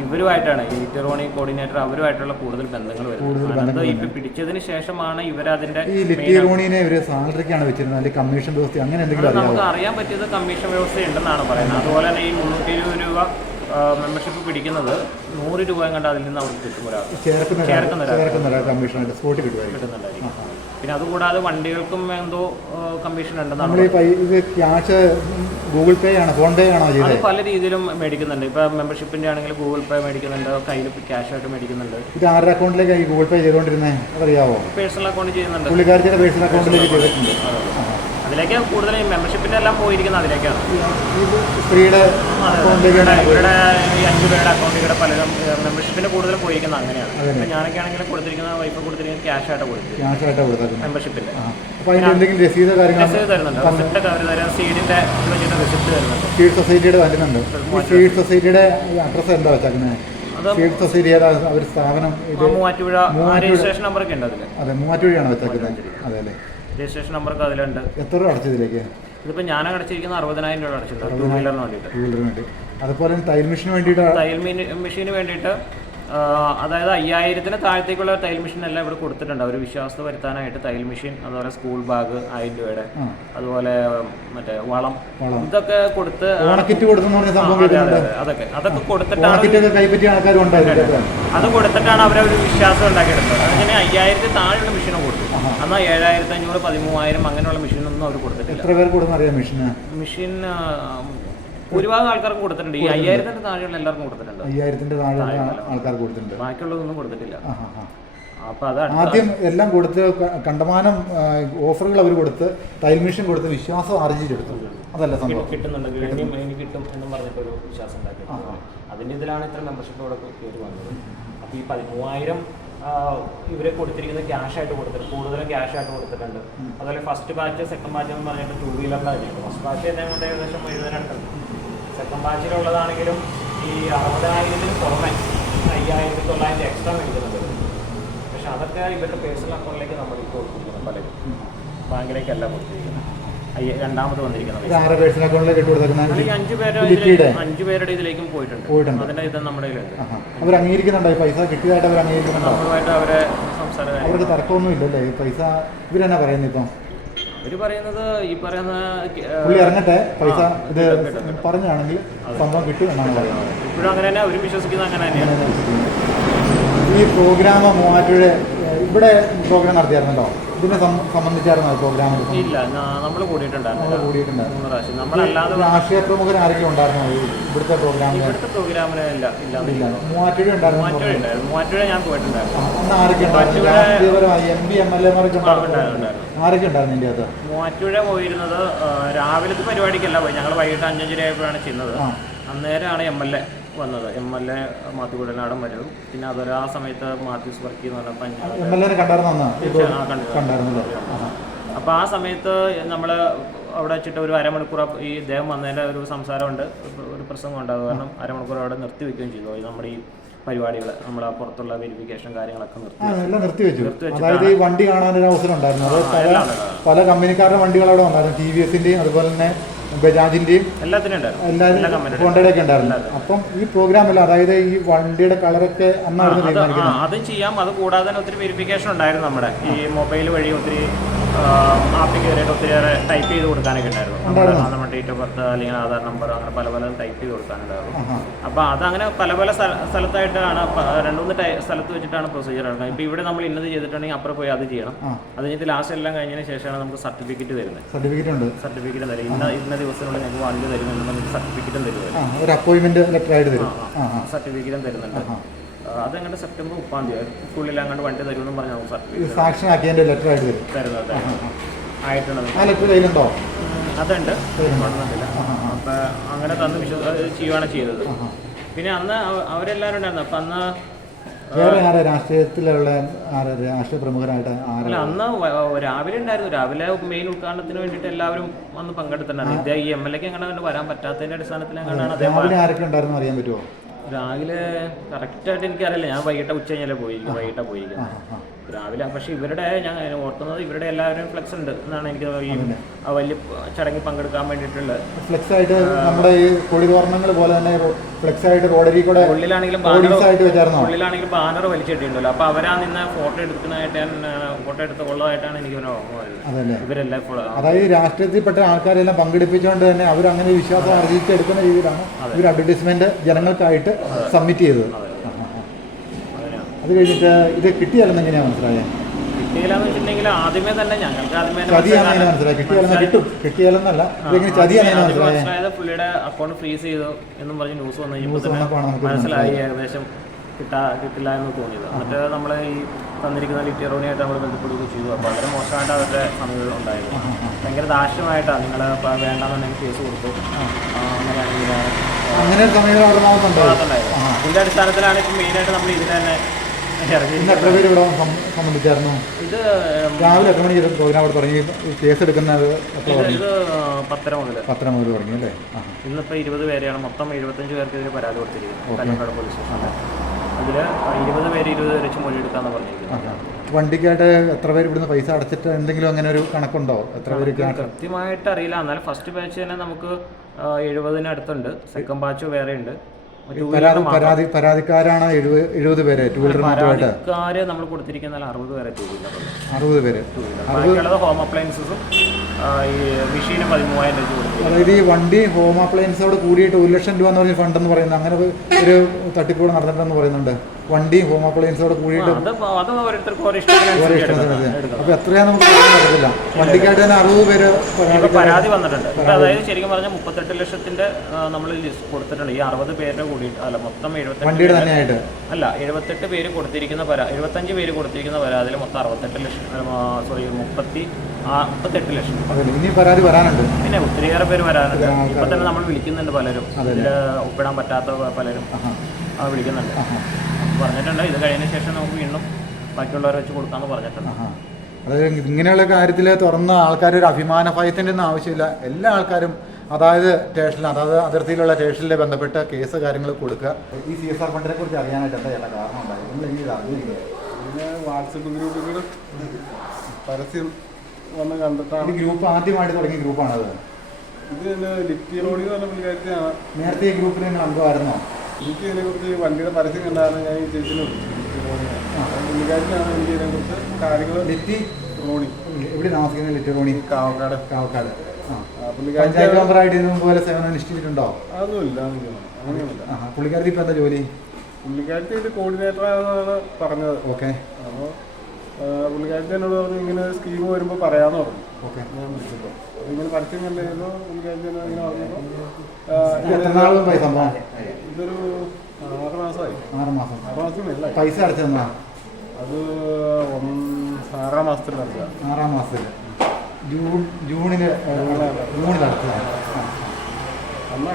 ഇവരുമായിട്ടാണ്, ഈ ലിറ്ററോണി കോർഡിനേറ്റർ അവരുമായിട്ടുള്ള കൂടുതൽ ബന്ധങ്ങൾ വരുന്നത്. ഇപ്പൊ പിടിച്ചതിന് ശേഷമാണ് ഇവരതിന്റെ സാലറിക്കാണ് വെച്ചിരുന്നത്, അല്ലെങ്കിൽ കമ്മീഷൻ വ്യവസ്ഥ അങ്ങനെ എന്തെങ്കിലും നമുക്ക് അറിയാൻ പറ്റിയത് കമ്മീഷൻ വ്യവസ്ഥ ഉണ്ടെന്നാണ് പറയുന്നത്. അതുപോലെ തന്നെ ഈ 320 രൂപ മെമ്പർഷിപ്പ് പിടിക്കുന്നത് 100 രൂപ കണ്ട് അതിൽ നിന്ന് അവർക്ക് കിട്ടും. കിട്ടുന്നുണ്ടായിരിക്കും. പിന്നെ അതുകൂടാതെ വണ്ടികൾക്കും എന്തോ കമ്മീഷൻ ഉണ്ടെന്നാണ്. ഗൂഗിൾ പേ ആണ്, ഫോൺ പേ ആണോ? അത് പല രീതിയിലും മേടിക്കുന്നുണ്ട്. ഇപ്പൊ മെമ്പർഷിപ്പിന്റെ ആണെങ്കിൽ ഗൂഗിൾ പേ മേടിക്കുന്നുണ്ട്, കയ്യിൽ ക്യാഷ് ആയിട്ട് മേടിക്കുന്നുണ്ട്. ഇത് ആരുടെ അക്കൗണ്ടിലേക്ക് ഈ ഗൂഗിൾ പേ ചെയ്തുകൊണ്ടിരുന്നത് അറിയാവോ? പേഴ്സണൽ അക്കൗണ്ട് ചെയ്യുന്നുണ്ട്. പുള്ളിക്കാരുടെ പേഴ്സണൽ അക്കൗണ്ടിലേക്ക് ചെയ്തിട്ടുണ്ട്. അതിലേക്ക് കൂടുതൽ മെമ്പർഷിപ്പിന്റെ എല്ലാം പോയിരിക്കുന്നത് അതിലേക്കാണ്. സ്ത്രീയുടെ ഇവരുടെ ഈ 5 പേരുടെ അക്കൗണ്ടിലൂടെ പലരും മെമ്പർഷിപ്പിന്റെ കൂടുതലും പോയിരിക്കുന്നത് അങ്ങനെയാണ്. ഇപ്പൊ ഞാനൊക്കെ ആണെങ്കിലും കൊടുത്തിരിക്കുന്ന വൈഫ് കൊടുത്തിരിക്കുന്നത് ക്യാഷ് ആയിട്ട് കൊടുത്തിരിക്കുന്നത് മെമ്പർഷിപ്പിന്റെ. രസീത് തരുന്നുണ്ട്. റെസിപ്റ്റ് അവർ തരുന്ന സീഡിന്റെ റെസിപ്റ്റ് തരുന്നുണ്ട്. സീഡ് സൊസൈറ്റിയുടെ തരുന്നുണ്ട്. സീഡ് സൊസൈറ്റിയുടെ അഡ്രസ് എന്താ വെച്ചാൽ സീഡ് സൊസൈറ്റി ഒരു സ്ഥാപനം മൂവാറ്റുപുഴ രജിസ്ട്രേഷൻ നമ്പറൊക്കെ ഉണ്ട് അതിൽ. അതെ, മൂവാറ്റുപുഴയാണ് വെച്ചേക്കുന്നത്. അതെ അല്ലേ, രജിസ്ട്രേഷൻ നമ്പറൊക്കെ അതിലുണ്ട്. എത്ര രൂപ അടച്ചതിലേക്ക്? ഇതിപ്പോൾ ഞാൻ അടച്ചിരിക്കുന്ന 60,000 രൂപ അടച്ചിട്ടുണ്ട്, 2 വീലറിന് വേണ്ടിയിട്ട്. അതുപോലെ തയ്യൽ മെഷീന് വേണ്ടിയിട്ട്, തയ്യൽ മെഷീന് വേണ്ടിയിട്ട് അതായത് 5000-ന് താഴത്തേക്കുള്ള തയ്യൽ മെഷീൻ എല്ലാം ഇവിടെ കൊടുത്തിട്ടുണ്ട്. അവർ വിശ്വാസത വരുത്താനായിട്ട് തയ്യൽ മെഷീൻ, അതുപോലെ സ്കൂൾ ബാഗ് 1000 രൂപയുടെ, അതുപോലെ മറ്റേ വളം, ഇതൊക്കെ കൊടുത്ത് അതൊക്കെ കൊടുത്തിട്ടാണ് അത് കൊടുത്തിട്ടാണ് അവരൊരു വിശ്വാസം ഉണ്ടാക്കിയെടുത്തത്. അതിന് 5000-ന് താഴെയുള്ള മെഷീനും കൊടുത്തു. എന്നാൽ 7500, 13,000 അങ്ങനെയുള്ള മെഷീനൊന്നും അവർ കൊടുത്തിട്ടില്ല. മെഷീൻ ഒരുപാട് ആൾക്കാർക്ക് കൊടുത്തിട്ടുണ്ട്. ഈ 5000-ന്റെ താഴെയുള്ള എല്ലാവർക്കും കൊടുത്തിട്ടുണ്ട്. 5000-ന്റെ താഴെ ആൾക്കാർക്ക് കൊടുത്തിട്ടുണ്ട്. ബാക്കിയുള്ളതൊന്നും കൊടുത്തിട്ടില്ല. അപ്പൊ അത് ആദ്യം എല്ലാം കൊടുത്ത് കണ്ടമാനം ഓഫറുകൾ അവർ കൊടുത്ത് തയ്യൽ മെഷീൻ കൊടുത്ത് വിശ്വാസം ആർജിച്ചെടുത്തു. അതല്ല സംഭവം. കിട്ടുന്നുണ്ടെങ്കിൽ എനിക്ക് കിട്ടും എന്നും പറഞ്ഞിട്ടൊരു വിശ്വാസം ഉണ്ടാക്കി. അതിൻ്റെ ഇതിലാണ് ഇത്ര മെമ്പർഷിപ്പ് ഇവിടെ കയറി വന്നത്. അപ്പോൾ ഈ 13,000 ഇവരെ കൊടുത്തിരിക്കുന്നത് ക്യാഷ് ആയിട്ട് കൊടുത്തിട്ടുണ്ട്, കൂടുതലും ക്യാഷ് ആയിട്ട് കൊടുത്തിട്ടുണ്ട്. അതുപോലെ ഫസ്റ്റ് ബാച്ച് സെക്കൻഡ് ബാച്ച് എന്ന് പറഞ്ഞിട്ട് 2 വീലറിൻ്റെ അതിലുണ്ട്. ഫസ്റ്റ് ബാച്ച് തന്നെ കൊണ്ട് ഏകദേശം 70 സെക്കൻഡ് ബാച്ചിലുള്ളതാണെങ്കിലും ഈ 60,000-ന് പുറമെ 5,900 എക്സ്ട്രാ മേടിക്കുന്നുണ്ട്. പക്ഷെ അതൊക്കെ ഇവരുടെ പേഴ്സണൽ അക്കൗണ്ടിലേക്ക് നമ്മൾ ഇപ്പോൾ കൊടുത്തിരിക്കുന്നത്, പലരും ബാങ്കിലേക്കല്ല കൊടുത്തിരിക്കുന്നത്. രണ്ടാമത് വന്നിരിക്കുന്നത് 5 പേരുടെ ഇതിലേക്കും പോയിട്ടുണ്ട്. അതിന്റെ ഇത് നമ്മുടെ അവർ അംഗീകരിക്കുന്നുണ്ടോ? പൈസ കിട്ടിയതായിട്ട് അവർ അംഗീകരിക്കുന്നുണ്ടോ? നമ്മളുമായിട്ട് അവരെ സംസാരം, അവർക്ക് തർക്കമൊന്നും ഇല്ലല്ലേ? പൈസ ഇവരെന്നാ പറയുന്നത്? ഇപ്പം ഇവര് പറയുന്നത് ഈ പറയുന്ന ഇറങ്ങട്ടെ പൈസ ഇത് പറഞ്ഞാണെങ്കിൽ സംഭവം കിട്ടും എന്നാണ് പറയുന്നത്. ഇപ്പോഴും അങ്ങനെ തന്നെ അവരും വിശ്വസിക്കുന്നത് അങ്ങനെ തന്നെയാണ്. ഈ പ്രോഗ്രാം മൂവാറ്റുപുഴ ഇവിടെ പ്രോഗ്രാം നടത്തിയായിരുന്നല്ലോ, ഇതിനെ സംബന്ധിച്ചായിരുന്നു പ്രോഗ്രാം? ഇല്ല, നമ്മൾ കൂടിയിട്ടുണ്ടായിരുന്നു. നമ്മളല്ലാതെ രാഷ്ട്രീയ പ്രമുഖർ ആരൊക്കെ ഉണ്ടായിരുന്നു ഇവിടുത്തെ പ്രോഗ്രാമിന്? ഇല്ല. മൂവാറ്റുപുഴ ഉണ്ടായിരുന്നു. മൂവാറ്റുപുഴ ഞാൻ പോയിട്ടുണ്ടായിരുന്നു. അന്ന് ആരൊക്കെ ഉണ്ടായിരുന്നു? രാഷ്ട്രീയപരമായി MP MLA മാരൊക്കെ ആരൊക്കെ ഉണ്ടായിരുന്നു ഇതിൻ്റെ അകത്ത്? മൂവാറ്റുപുഴ പോയിരുന്നത് രാവിലത്തെ പരിപാടിക്കല്ല പോയി. ഞങ്ങൾ വൈകിട്ട് 5:30 ആയപ്പോഴാണ് ചെയ്യുന്നത്. അന്നേരമാണ് MLA വന്നത്. MLA മാത്യു കുഴൽനാടൻ വരും. പിന്നെ അതൊരു ആ സമയത്ത് മാത്യൂസ് വർക്ക് എന്ന് പറഞ്ഞപ്പോൾ അപ്പോൾ ആ സമയത്ത് നമ്മൾ അവിടെ വെച്ചിട്ട് ഒരു അരമണിക്കൂർ ഈ ഇദ്ദേഹം വന്നതിൻ്റെ ഒരു സംസാരമുണ്ട്, ഒരു പ്രസംഗമുണ്ട്. അത് കാരണം അരമണിക്കൂർ അവിടെ നിർത്തി വെക്കുകയും ചെയ്തു. നമ്മുടെ ഈ പരിപാടികൾ, നമ്മൾ ആ പുറത്തുള്ള വെരിഫിക്കേഷൻ കാര്യങ്ങളൊക്കെ നിർത്തിവെച്ചു. അതായത് ഈ വണ്ടി കാണാനൊരു അവസരം ഉണ്ടായിരുന്നു. അത് പല കമ്പനിക്കാരുടെ വണ്ടികൾ അവിടെ വന്നായിരുന്നു. TVS-ന്റെയും അതുപോലെ തന്നെ ബജാജിന്റെയും എല്ലാവരും ഹോണ്ടയുടെയൊക്കെ ഉണ്ടായിരുന്നു. അപ്പം ഈ പ്രോഗ്രാമില്ല, അതായത് ഈ വണ്ടിയുടെ കളറൊക്കെ അന്നായിരുന്നു തീരുമാനിക്കുന്നത്. അതും ചെയ്യാം. അത് കൂടാതെ ഒത്തിരി വെരിഫിക്കേഷൻ ഉണ്ടായിരുന്നു. നമ്മുടെ ഈ മൊബൈൽ വഴി ഒത്തിരി ആപ്പിൽ കയറിയിട്ട് ഒത്തിരിയേറെ ടൈപ്പ് ചെയ്ത് കൊടുക്കാനൊക്കെ ഉണ്ടായിരുന്നു. നമ്മുടെ ഡേറ്റ് ഓഫ് ബർത്ത് അല്ലെങ്കിൽ ആധാർ നമ്പർ അങ്ങനെ പല പല ടൈപ്പ് ചെയ്ത് കൊടുക്കാനുണ്ടായിരുന്നു. അപ്പോൾ അതങ്ങനെ പല പല സ്ഥലത്തായിട്ടാണ് 2-3 സ്ഥലത്ത് വെച്ചിട്ടാണ് പ്രൊസീജിയർ നടക്കുന്നത്. ഇപ്പോൾ ഇവിടെ നമ്മൾ ഇന്നത് ചെയ്തിട്ടുണ്ടെങ്കിൽ അപ്പുറം പോയി അത് ചെയ്യണം. അത് കഴിഞ്ഞിട്ട് ലാസ്റ്റ് എല്ലാം കഴിഞ്ഞതിന് ശേഷമാണ് നമുക്ക് സർട്ടിഫിക്കറ്റ് തരുന്നത്. സർട്ടിഫിക്കറ്റ് തരും. ഇന്ന ദിവസത്തിനുള്ളിൽ ഞങ്ങൾക്ക് വണ്ടി തരുന്നുണ്ട്, നമുക്ക് സർട്ടിഫിക്കറ്റും തരുന്നത്. ഒരു അപ്പോയിൻമെന്റ് ലെറ്റർ ആയിട്ട് തരും. സർട്ടിഫിക്കറ്റും തരുന്നുണ്ട്. അതങ്ങോട്ട് സെപ്റ്റംബർ 30 സ്കൂളിൽ അങ്ങോട്ട് വണ്ടി തരുമെന്നും പറഞ്ഞാൽ നമുക്ക് സർട്ടിഫിക്കറ്റ് സാക്ഷൻ ആക്കിയതിന്റെ ലെറ്റർ ആയിട്ട് തരും. തരുന്നത് ആയിട്ടുണ്ട്. ആ ലെറ്റർ കയ്യിലുണ്ടോ? അതുണ്ട്, കാണുന്നില്ല. അപ്പം അങ്ങനെ തന്ന് ചെയ്യുകയാണ് ചെയ്തത്. പിന്നെ അന്ന് അവരെല്ലാവരും ഉണ്ടായിരുന്നു. അപ്പം അന്ന് രാഷ്ട്രീയത്തിലുള്ള രാഷ്ട്രീയ പ്രമുഖരായിട്ട് അല്ല, അന്ന് രാവിലെ ഉണ്ടായിരുന്നു. രാവിലെ മെയിൻ ഉദ്ഘാടനത്തിന് വേണ്ടിയിട്ട് എല്ലാവരും വന്ന് പങ്കെടുത്തിട്ടുണ്ടായിരുന്നു. ഈ MLA അങ്ങനെ വരാൻ പറ്റാത്തതിന്റെ അടിസ്ഥാനത്തിൽ അങ്ങനെയാണ് അദ്ദേഹം. ആരൊക്കെ ഉണ്ടായിരുന്നു അറിയാൻ പറ്റുമോ? രാവിലെ കറക്റ്റായിട്ട് എനിക്കറിയില്ല. ഞാൻ വൈകിട്ട് ഉച്ച കഴിഞ്ഞാലേ വൈകിട്ടാണ് പോയിരിക്കുന്നത്. രാവിലെ പക്ഷേ ഇവരുടെ ഞാൻ ഓർക്കുന്നത് ഇവരുടെ എല്ലാവരും ഫ്ലെക്സ് ഉണ്ട് എന്നാണ് എനിക്ക് ഈ വലിയ ചടങ്ങിൽ പങ്കെടുക്കാൻ വേണ്ടിയിട്ടുള്ള ഫ്ലെക്സ് ആയിട്ട് നമ്മുടെ ഈ കൊടി തോരണങ്ങൾ പോലെ തന്നെ ഫ്ലെക്സ് ആയിട്ട് റോഡരിൽ കൂടെ ഉള്ളിലാണെങ്കിലും ബാനർ വലിച്ചിട്ടുണ്ടല്ലോ. അപ്പോൾ അവരാ നിന്ന് ഫോട്ടോ എടുക്കുന്നതായിട്ട് ഞാൻ ഫോട്ടോ എടുത്തുള്ളതായിട്ടാണ് എനിക്ക് ഓർമ്മ. ഇവരെല്ലാം അതായത് രാഷ്ട്രീയത്തിൽപ്പെട്ട ആൾക്കാരെല്ലാം പങ്കെടുപ്പിച്ചുകൊണ്ട് തന്നെ അവർ അങ്ങനെ വിശ്വാസം ആർജിച്ചെടുക്കുന്ന രീതിയിലാണ് ഇവർ അഡ്വർടൈസ്മെന്റ് ജനങ്ങൾക്കായിട്ട് സബ്മിറ്റ് ചെയ്തത്. അത് കഴിഞ്ഞിട്ട് ഇത് കിട്ടിയാലെന്ന് എങ്ങനെയാണ് മനസ്സിലായത്? കിട്ടിയാലെന്ന് വെച്ചിട്ടുണ്ടെങ്കിൽ ആദ്യമേ തന്നെ ഞങ്ങൾക്ക് കിട്ടിയാലെന്നല്ല മനസ്സിലായത്. പുള്ളിയുടെ അക്കൗണ്ട് ഫ്രീസ് ചെയ്തു എന്നും പറഞ്ഞ് ന്യൂസ് വന്നു കഴിഞ്ഞപ്പോൾ മനസ്സിലായി ഏകദേശം കിട്ടില്ല എന്ന് തോന്നിയത്. എന്നിട്ട് നമ്മൾ ഈ തന്നിരിക്കുന്ന ലിറ്ററോണിയായിട്ട് നമ്മൾ ബന്ധപ്പെടുകയും ചെയ്തു. അപ്പോൾ വളരെ മോശമായിട്ട് അവരുടെ സമീപനം ഉണ്ടായിരുന്നു. ഭയങ്കര ദാഷ്ട്യമായിട്ടാണ് നിങ്ങൾ വേണ്ടാന്നുണ്ടെങ്കിൽ കേസ് കൊടുത്തു അങ്ങനെ സമീപനം. ഇതിൻ്റെ അടിസ്ഥാനത്തിലാണ് ഇപ്പം മെയിനായിട്ട് നമ്മൾ ഇതിനെ തന്നെ സംബന്ധിച്ചായിരുന്നു. ഇത് രാവിലെ എത്ര മണിക്ക് പ്രോഗ്രാം അവിടെ തുടങ്ങി? കേസ് എടുക്കുന്നത് ഇത് 10 മുതൽ തുടങ്ങി അല്ലേ? ഇന്നിപ്പോൾ 20 പേരെയാണ്. മൊത്തം 75 പേർക്ക് ഇതിന് പരാതി കൊടുത്തിരിക്കുന്നത് കല്ലമ്പാട് പോലീസ് സ്റ്റേഷനിൽ. അതിൽ 20 പേര് വെച്ച് മൊഴിയെടുക്കാമെന്ന് പറഞ്ഞിരിക്കുന്നത്. വണ്ടിക്കായിട്ട് എത്ര പേര് ഇവിടുന്ന് പൈസ അടച്ചിട്ട് എന്തെങ്കിലും അങ്ങനെ ഒരു കണക്കുണ്ടോ? എത്ര പേര്? കൃത്യമായിട്ട് അറിയില്ല. എന്നാലും ഫസ്റ്റ് ബാച്ച് തന്നെ നമുക്ക് 70 അടുത്തുണ്ട്. സെക്കൻഡ് ബാച്ച് വേറെ ഉണ്ട്. പരാതിക്കാരാണ് 70 പേര്. പരാതിക്കാര് നമ്മൾ കൊടുത്തിരിക്കുന്ന 60 പേരെ. 60 പേര്. ബാക്കിയുള്ളത് ഹോം അപ്ലയൻസസും ഈ മെഷീനും 13,000 രൂപ കൊടുത്തു. അതായത് ഈ വണ്ടി ഹോം അപ്ലയൻസോട് കൂടിയിട്ട് 1 ലക്ഷം രൂപ എന്ന് പറഞ്ഞ ഫണ്ട് എന്ന് പറയുന്നത് അങ്ങനെ ഒരു തട്ടിപ്പൂടെ നടന്നിട്ടുണ്ടെന്ന് പറയുന്നുണ്ട്. വണ്ടി ഹോം അപ്ലയൻസോട് കൂടിയിട്ട് അപ്പൊ എത്രയാ നമുക്ക് അറിയില്ല. വണ്ടിക്കായിട്ട് തന്നെ 60 പേര് പരാതി വന്നിട്ടുണ്ട്. അതായത് ശരിക്കും പറഞ്ഞാൽ 38 ലക്ഷത്തിന്റെ നമ്മൾ ലിസ്റ്റ് കൊടുത്തിട്ടുണ്ട്. ഈ 60 പേരുടെ കൂടിയിട്ട് അല്ല, മൊത്തം 78 തന്നെയായിട്ട് അല്ല 78 പേര് കൊടുത്തിരിക്കുന്ന 75 പേര് കൊടുത്തിരിക്കുന്ന പരാതിയിൽ മൊത്തം 68 ലക്ഷം 38 ലക്ഷം. ഇനി പരാതി വരാനുണ്ട്. പിന്നെ ഒത്തിരിയേറെ പേര് വരാനുണ്ട്. ഇപ്പൊ തന്നെ നമ്മൾ വിളിക്കുന്നുണ്ട് പലരും. ഇതിൽ ഒപ്പിടാൻ പറ്റാത്ത പലരും വിളിക്കുന്നുണ്ട്. പറഞ്ഞിട്ടുണ്ട് ഇത് കഴിഞ്ഞ ശേഷം നമുക്ക് വീണ്ടും ബാക്കിയുള്ളവരെ വെച്ച് കൊടുക്കാമെന്ന് പറഞ്ഞിട്ടുണ്ട്. അതായത് ഇങ്ങനെയുള്ള കാര്യത്തിൽ തുറന്ന ആൾക്കാർ ഒരു അഭിമാന ഭയത്തിൻ്റെ ഒന്നും ആവശ്യമില്ല. എല്ലാ ആൾക്കാരും അതായത് സ്റ്റേഷനിൽ അതായത് അതിർത്തിയിലുള്ള സ്റ്റേഷനിൽ ബന്ധപ്പെട്ട കേസ് കാര്യങ്ങൾ കൊടുക്കുക. ഈ CSR ഫണ്ടിനെ കുറിച്ച് അറിയാനായിട്ട് എന്താ ചില കാരണം ഉണ്ടായത്? നിങ്ങൾ പിന്നെ വാട്സപ്പ് ഗ്രൂപ്പുകൾ പരസ്യം വന്ന് കണ്ടിട്ടാണ്. ഈ ഗ്രൂപ്പ് ആദ്യമായിട്ട് തുടങ്ങിയ ഗ്രൂപ്പാണത്. ഇത് ലിറ്റി റോഡി എന്ന് പറഞ്ഞ പുള്ളിക്കാരത്തിയാണ്. നേരത്തെ ഈ ഗ്രൂപ്പിൽ നിങ്ങൾ അംഗമായിരുന്നോ? എനിക്ക് ഇതിനെക്കുറിച്ച് വണ്ടിയുടെ പരസ്യം കണ്ടാണ് ഞാൻ ഈ ചേച്ചിനെ പുള്ളിക്കാരത്തിയാണ് എനിക്ക് ഇതിനെക്കുറിച്ച് കാര്യങ്ങൾ. ലിറ്റി റോഡി എവിടെ താമസിക്കുന്നത്? ലിറ്റി റോഡി കാവക്കാട്. പഞ്ചായത്ത് മെമ്പറായിട്ട് ഇതിനു പോലെ സേവനം അനുഷ്ഠിച്ചിട്ടുണ്ടോ? അതൊന്നുമില്ല, അങ്ങനെയൊന്നുമില്ല. പുള്ളിക്കാരത്തി ഇപ്പം എന്താ ജോലി? പുള്ളിക്കാരത്തി ഇത് കോർഡിനേറ്ററാണെന്നാണ് പറഞ്ഞത്. ഓക്കെ. അപ്പോൾ പുള്ളിക്കാരത്തി എന്നോട് പറഞ്ഞു ഇങ്ങനെ സ്കീം വരുമ്പോൾ പറയാമെന്ന് പറഞ്ഞു. ഓക്കെ. ഞാൻ വിളിച്ചപ്പോൾ ഇങ്ങനെ പരസ്യം കണ്ടായിരുന്നു. പുള്ളിക്കാരത്തി ഇങ്ങനെ പറഞ്ഞപ്പോൾ ഇതൊരു 6 മാസമായി. 6 മാസം. 6 മാസത്തിനല്ല. പൈസ അടച്ചെന്നാ? അത് 6 മാസത്തിൽ അടച്ചത്. 6 മാസത്തിൽ ജൂണിൽ അടച്ചതാണ്.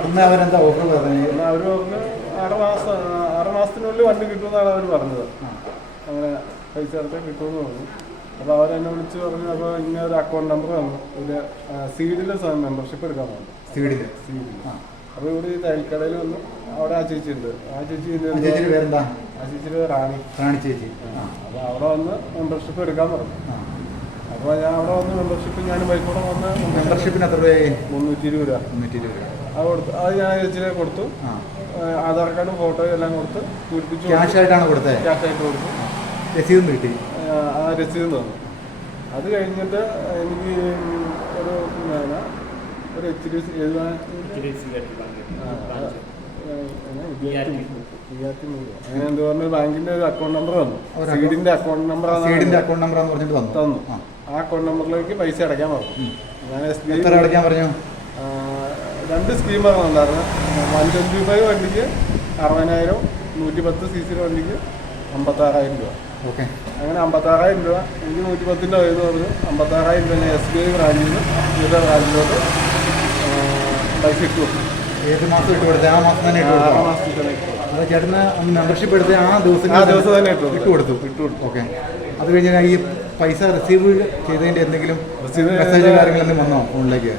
അന്ന് അവരെന്താ ഓഫർ പറഞ്ഞത്? അവർ പറഞ്ഞ് 6 മാസത്തിനുള്ളിൽ വണ്ടി കിട്ടുമെന്നാണ് അവർ പറഞ്ഞത്. അങ്ങനെ പൈസ അടച്ചാൽ കിട്ടുമെന്ന് പറഞ്ഞു. അപ്പോൾ അവരെന്നെ വിളിച്ച് പറഞ്ഞു. അപ്പോൾ ഇങ്ങനെ ഒരു അക്കൗണ്ട് നമ്പർ തന്നു. ഒരു സീഡിൽ മെമ്പർഷിപ്പ് എടുക്കാൻ പറഞ്ഞു. സീഡിൽ. അപ്പോൾ ഇവിടെ ഈ തയ്യൽക്കടയിൽ വന്നു. അവിടെ ആ ചേച്ചി ഉണ്ട്. ആ ചേച്ചിയുടെ പേരെന്താ? ആ ചേച്ചിയുടെ റാണി ചേച്ചി. അപ്പോൾ അവിടെ വന്ന് മെമ്പർഷിപ്പ് എടുക്കാൻ പറഞ്ഞു. അപ്പോൾ ഞാൻ അവിടെ വന്ന് മെമ്പർഷിപ്പ് ഞാൻ ബൈക്കോടെ വന്ന് മെമ്പർഷിപ്പിന് എത്ര രൂപയായി? 320 രൂപ. 320 രൂപ അത് കൊടുത്തു. അത് ഞാൻ ചേച്ചിനെ കൊടുത്തു. ആധാർ കാർഡും ഫോട്ടോയും എല്ലാം കൊടുത്ത് പൂരിപ്പിച്ചു. ക്യാഷായിട്ടാണ് കൊടുത്തത്? ക്യാഷായിട്ട് കൊടുത്തു. രസീതും കിട്ടി? ആ രസീതും തന്നു. അത് കഴിഞ്ഞിട്ട് എനിക്ക് ഒരു HDFC എഴുതാൻ അങ്ങനെ എന്ത് പറഞ്ഞു ബാങ്കിന്റെ ഒരു അക്കൗണ്ട് നമ്പർ തന്നു. സീഡിന്റെ അക്കൗണ്ട് നമ്പർ തന്നു. ആ അക്കൗണ്ട് നമ്പറിലേക്ക് പൈസ അടയ്ക്കാൻ പറഞ്ഞു. ഞാൻ SBI അടയ്ക്കാൻ പറഞ്ഞു. 2 സ്കീമാണ് ഉണ്ടായിരുന്നത്. 125 വണ്ടിക്ക് 60,000, 110 cc വണ്ടിക്ക് 56,000 രൂപ. ഓക്കെ. അങ്ങനെ 56,000 രൂപ എനിക്ക് 110ന്റെ വയസ്സ് പറഞ്ഞു. 56,000 രൂപ SBI ബ്രാഞ്ചിൽ നിന്ന് ഇവരുടെ ബ്രാഞ്ചിലോട്ട് പൈസ ഇട്ടു കൊടുത്തു. ഏത് മാസം ഇട്ട് കൊടുത്തത്? ആ മാസം തന്നെ 6 മാസത്തേക്ക്. അത് ചേട്ടന് മെമ്പർഷിപ്പ് എടുത്ത് ആ ദിവസം തന്നെ ഇട്ട് കൊടുത്തു. ഓക്കെ. അത് കഴിഞ്ഞ് ഈ പൈസ റിസീവ് ചെയ്തതിന്റെ എന്തെങ്കിലും മെസ്സേജ് കാര്യങ്ങളെന്തെങ്കിലും വന്നോ ഫോണിലേക്ക്?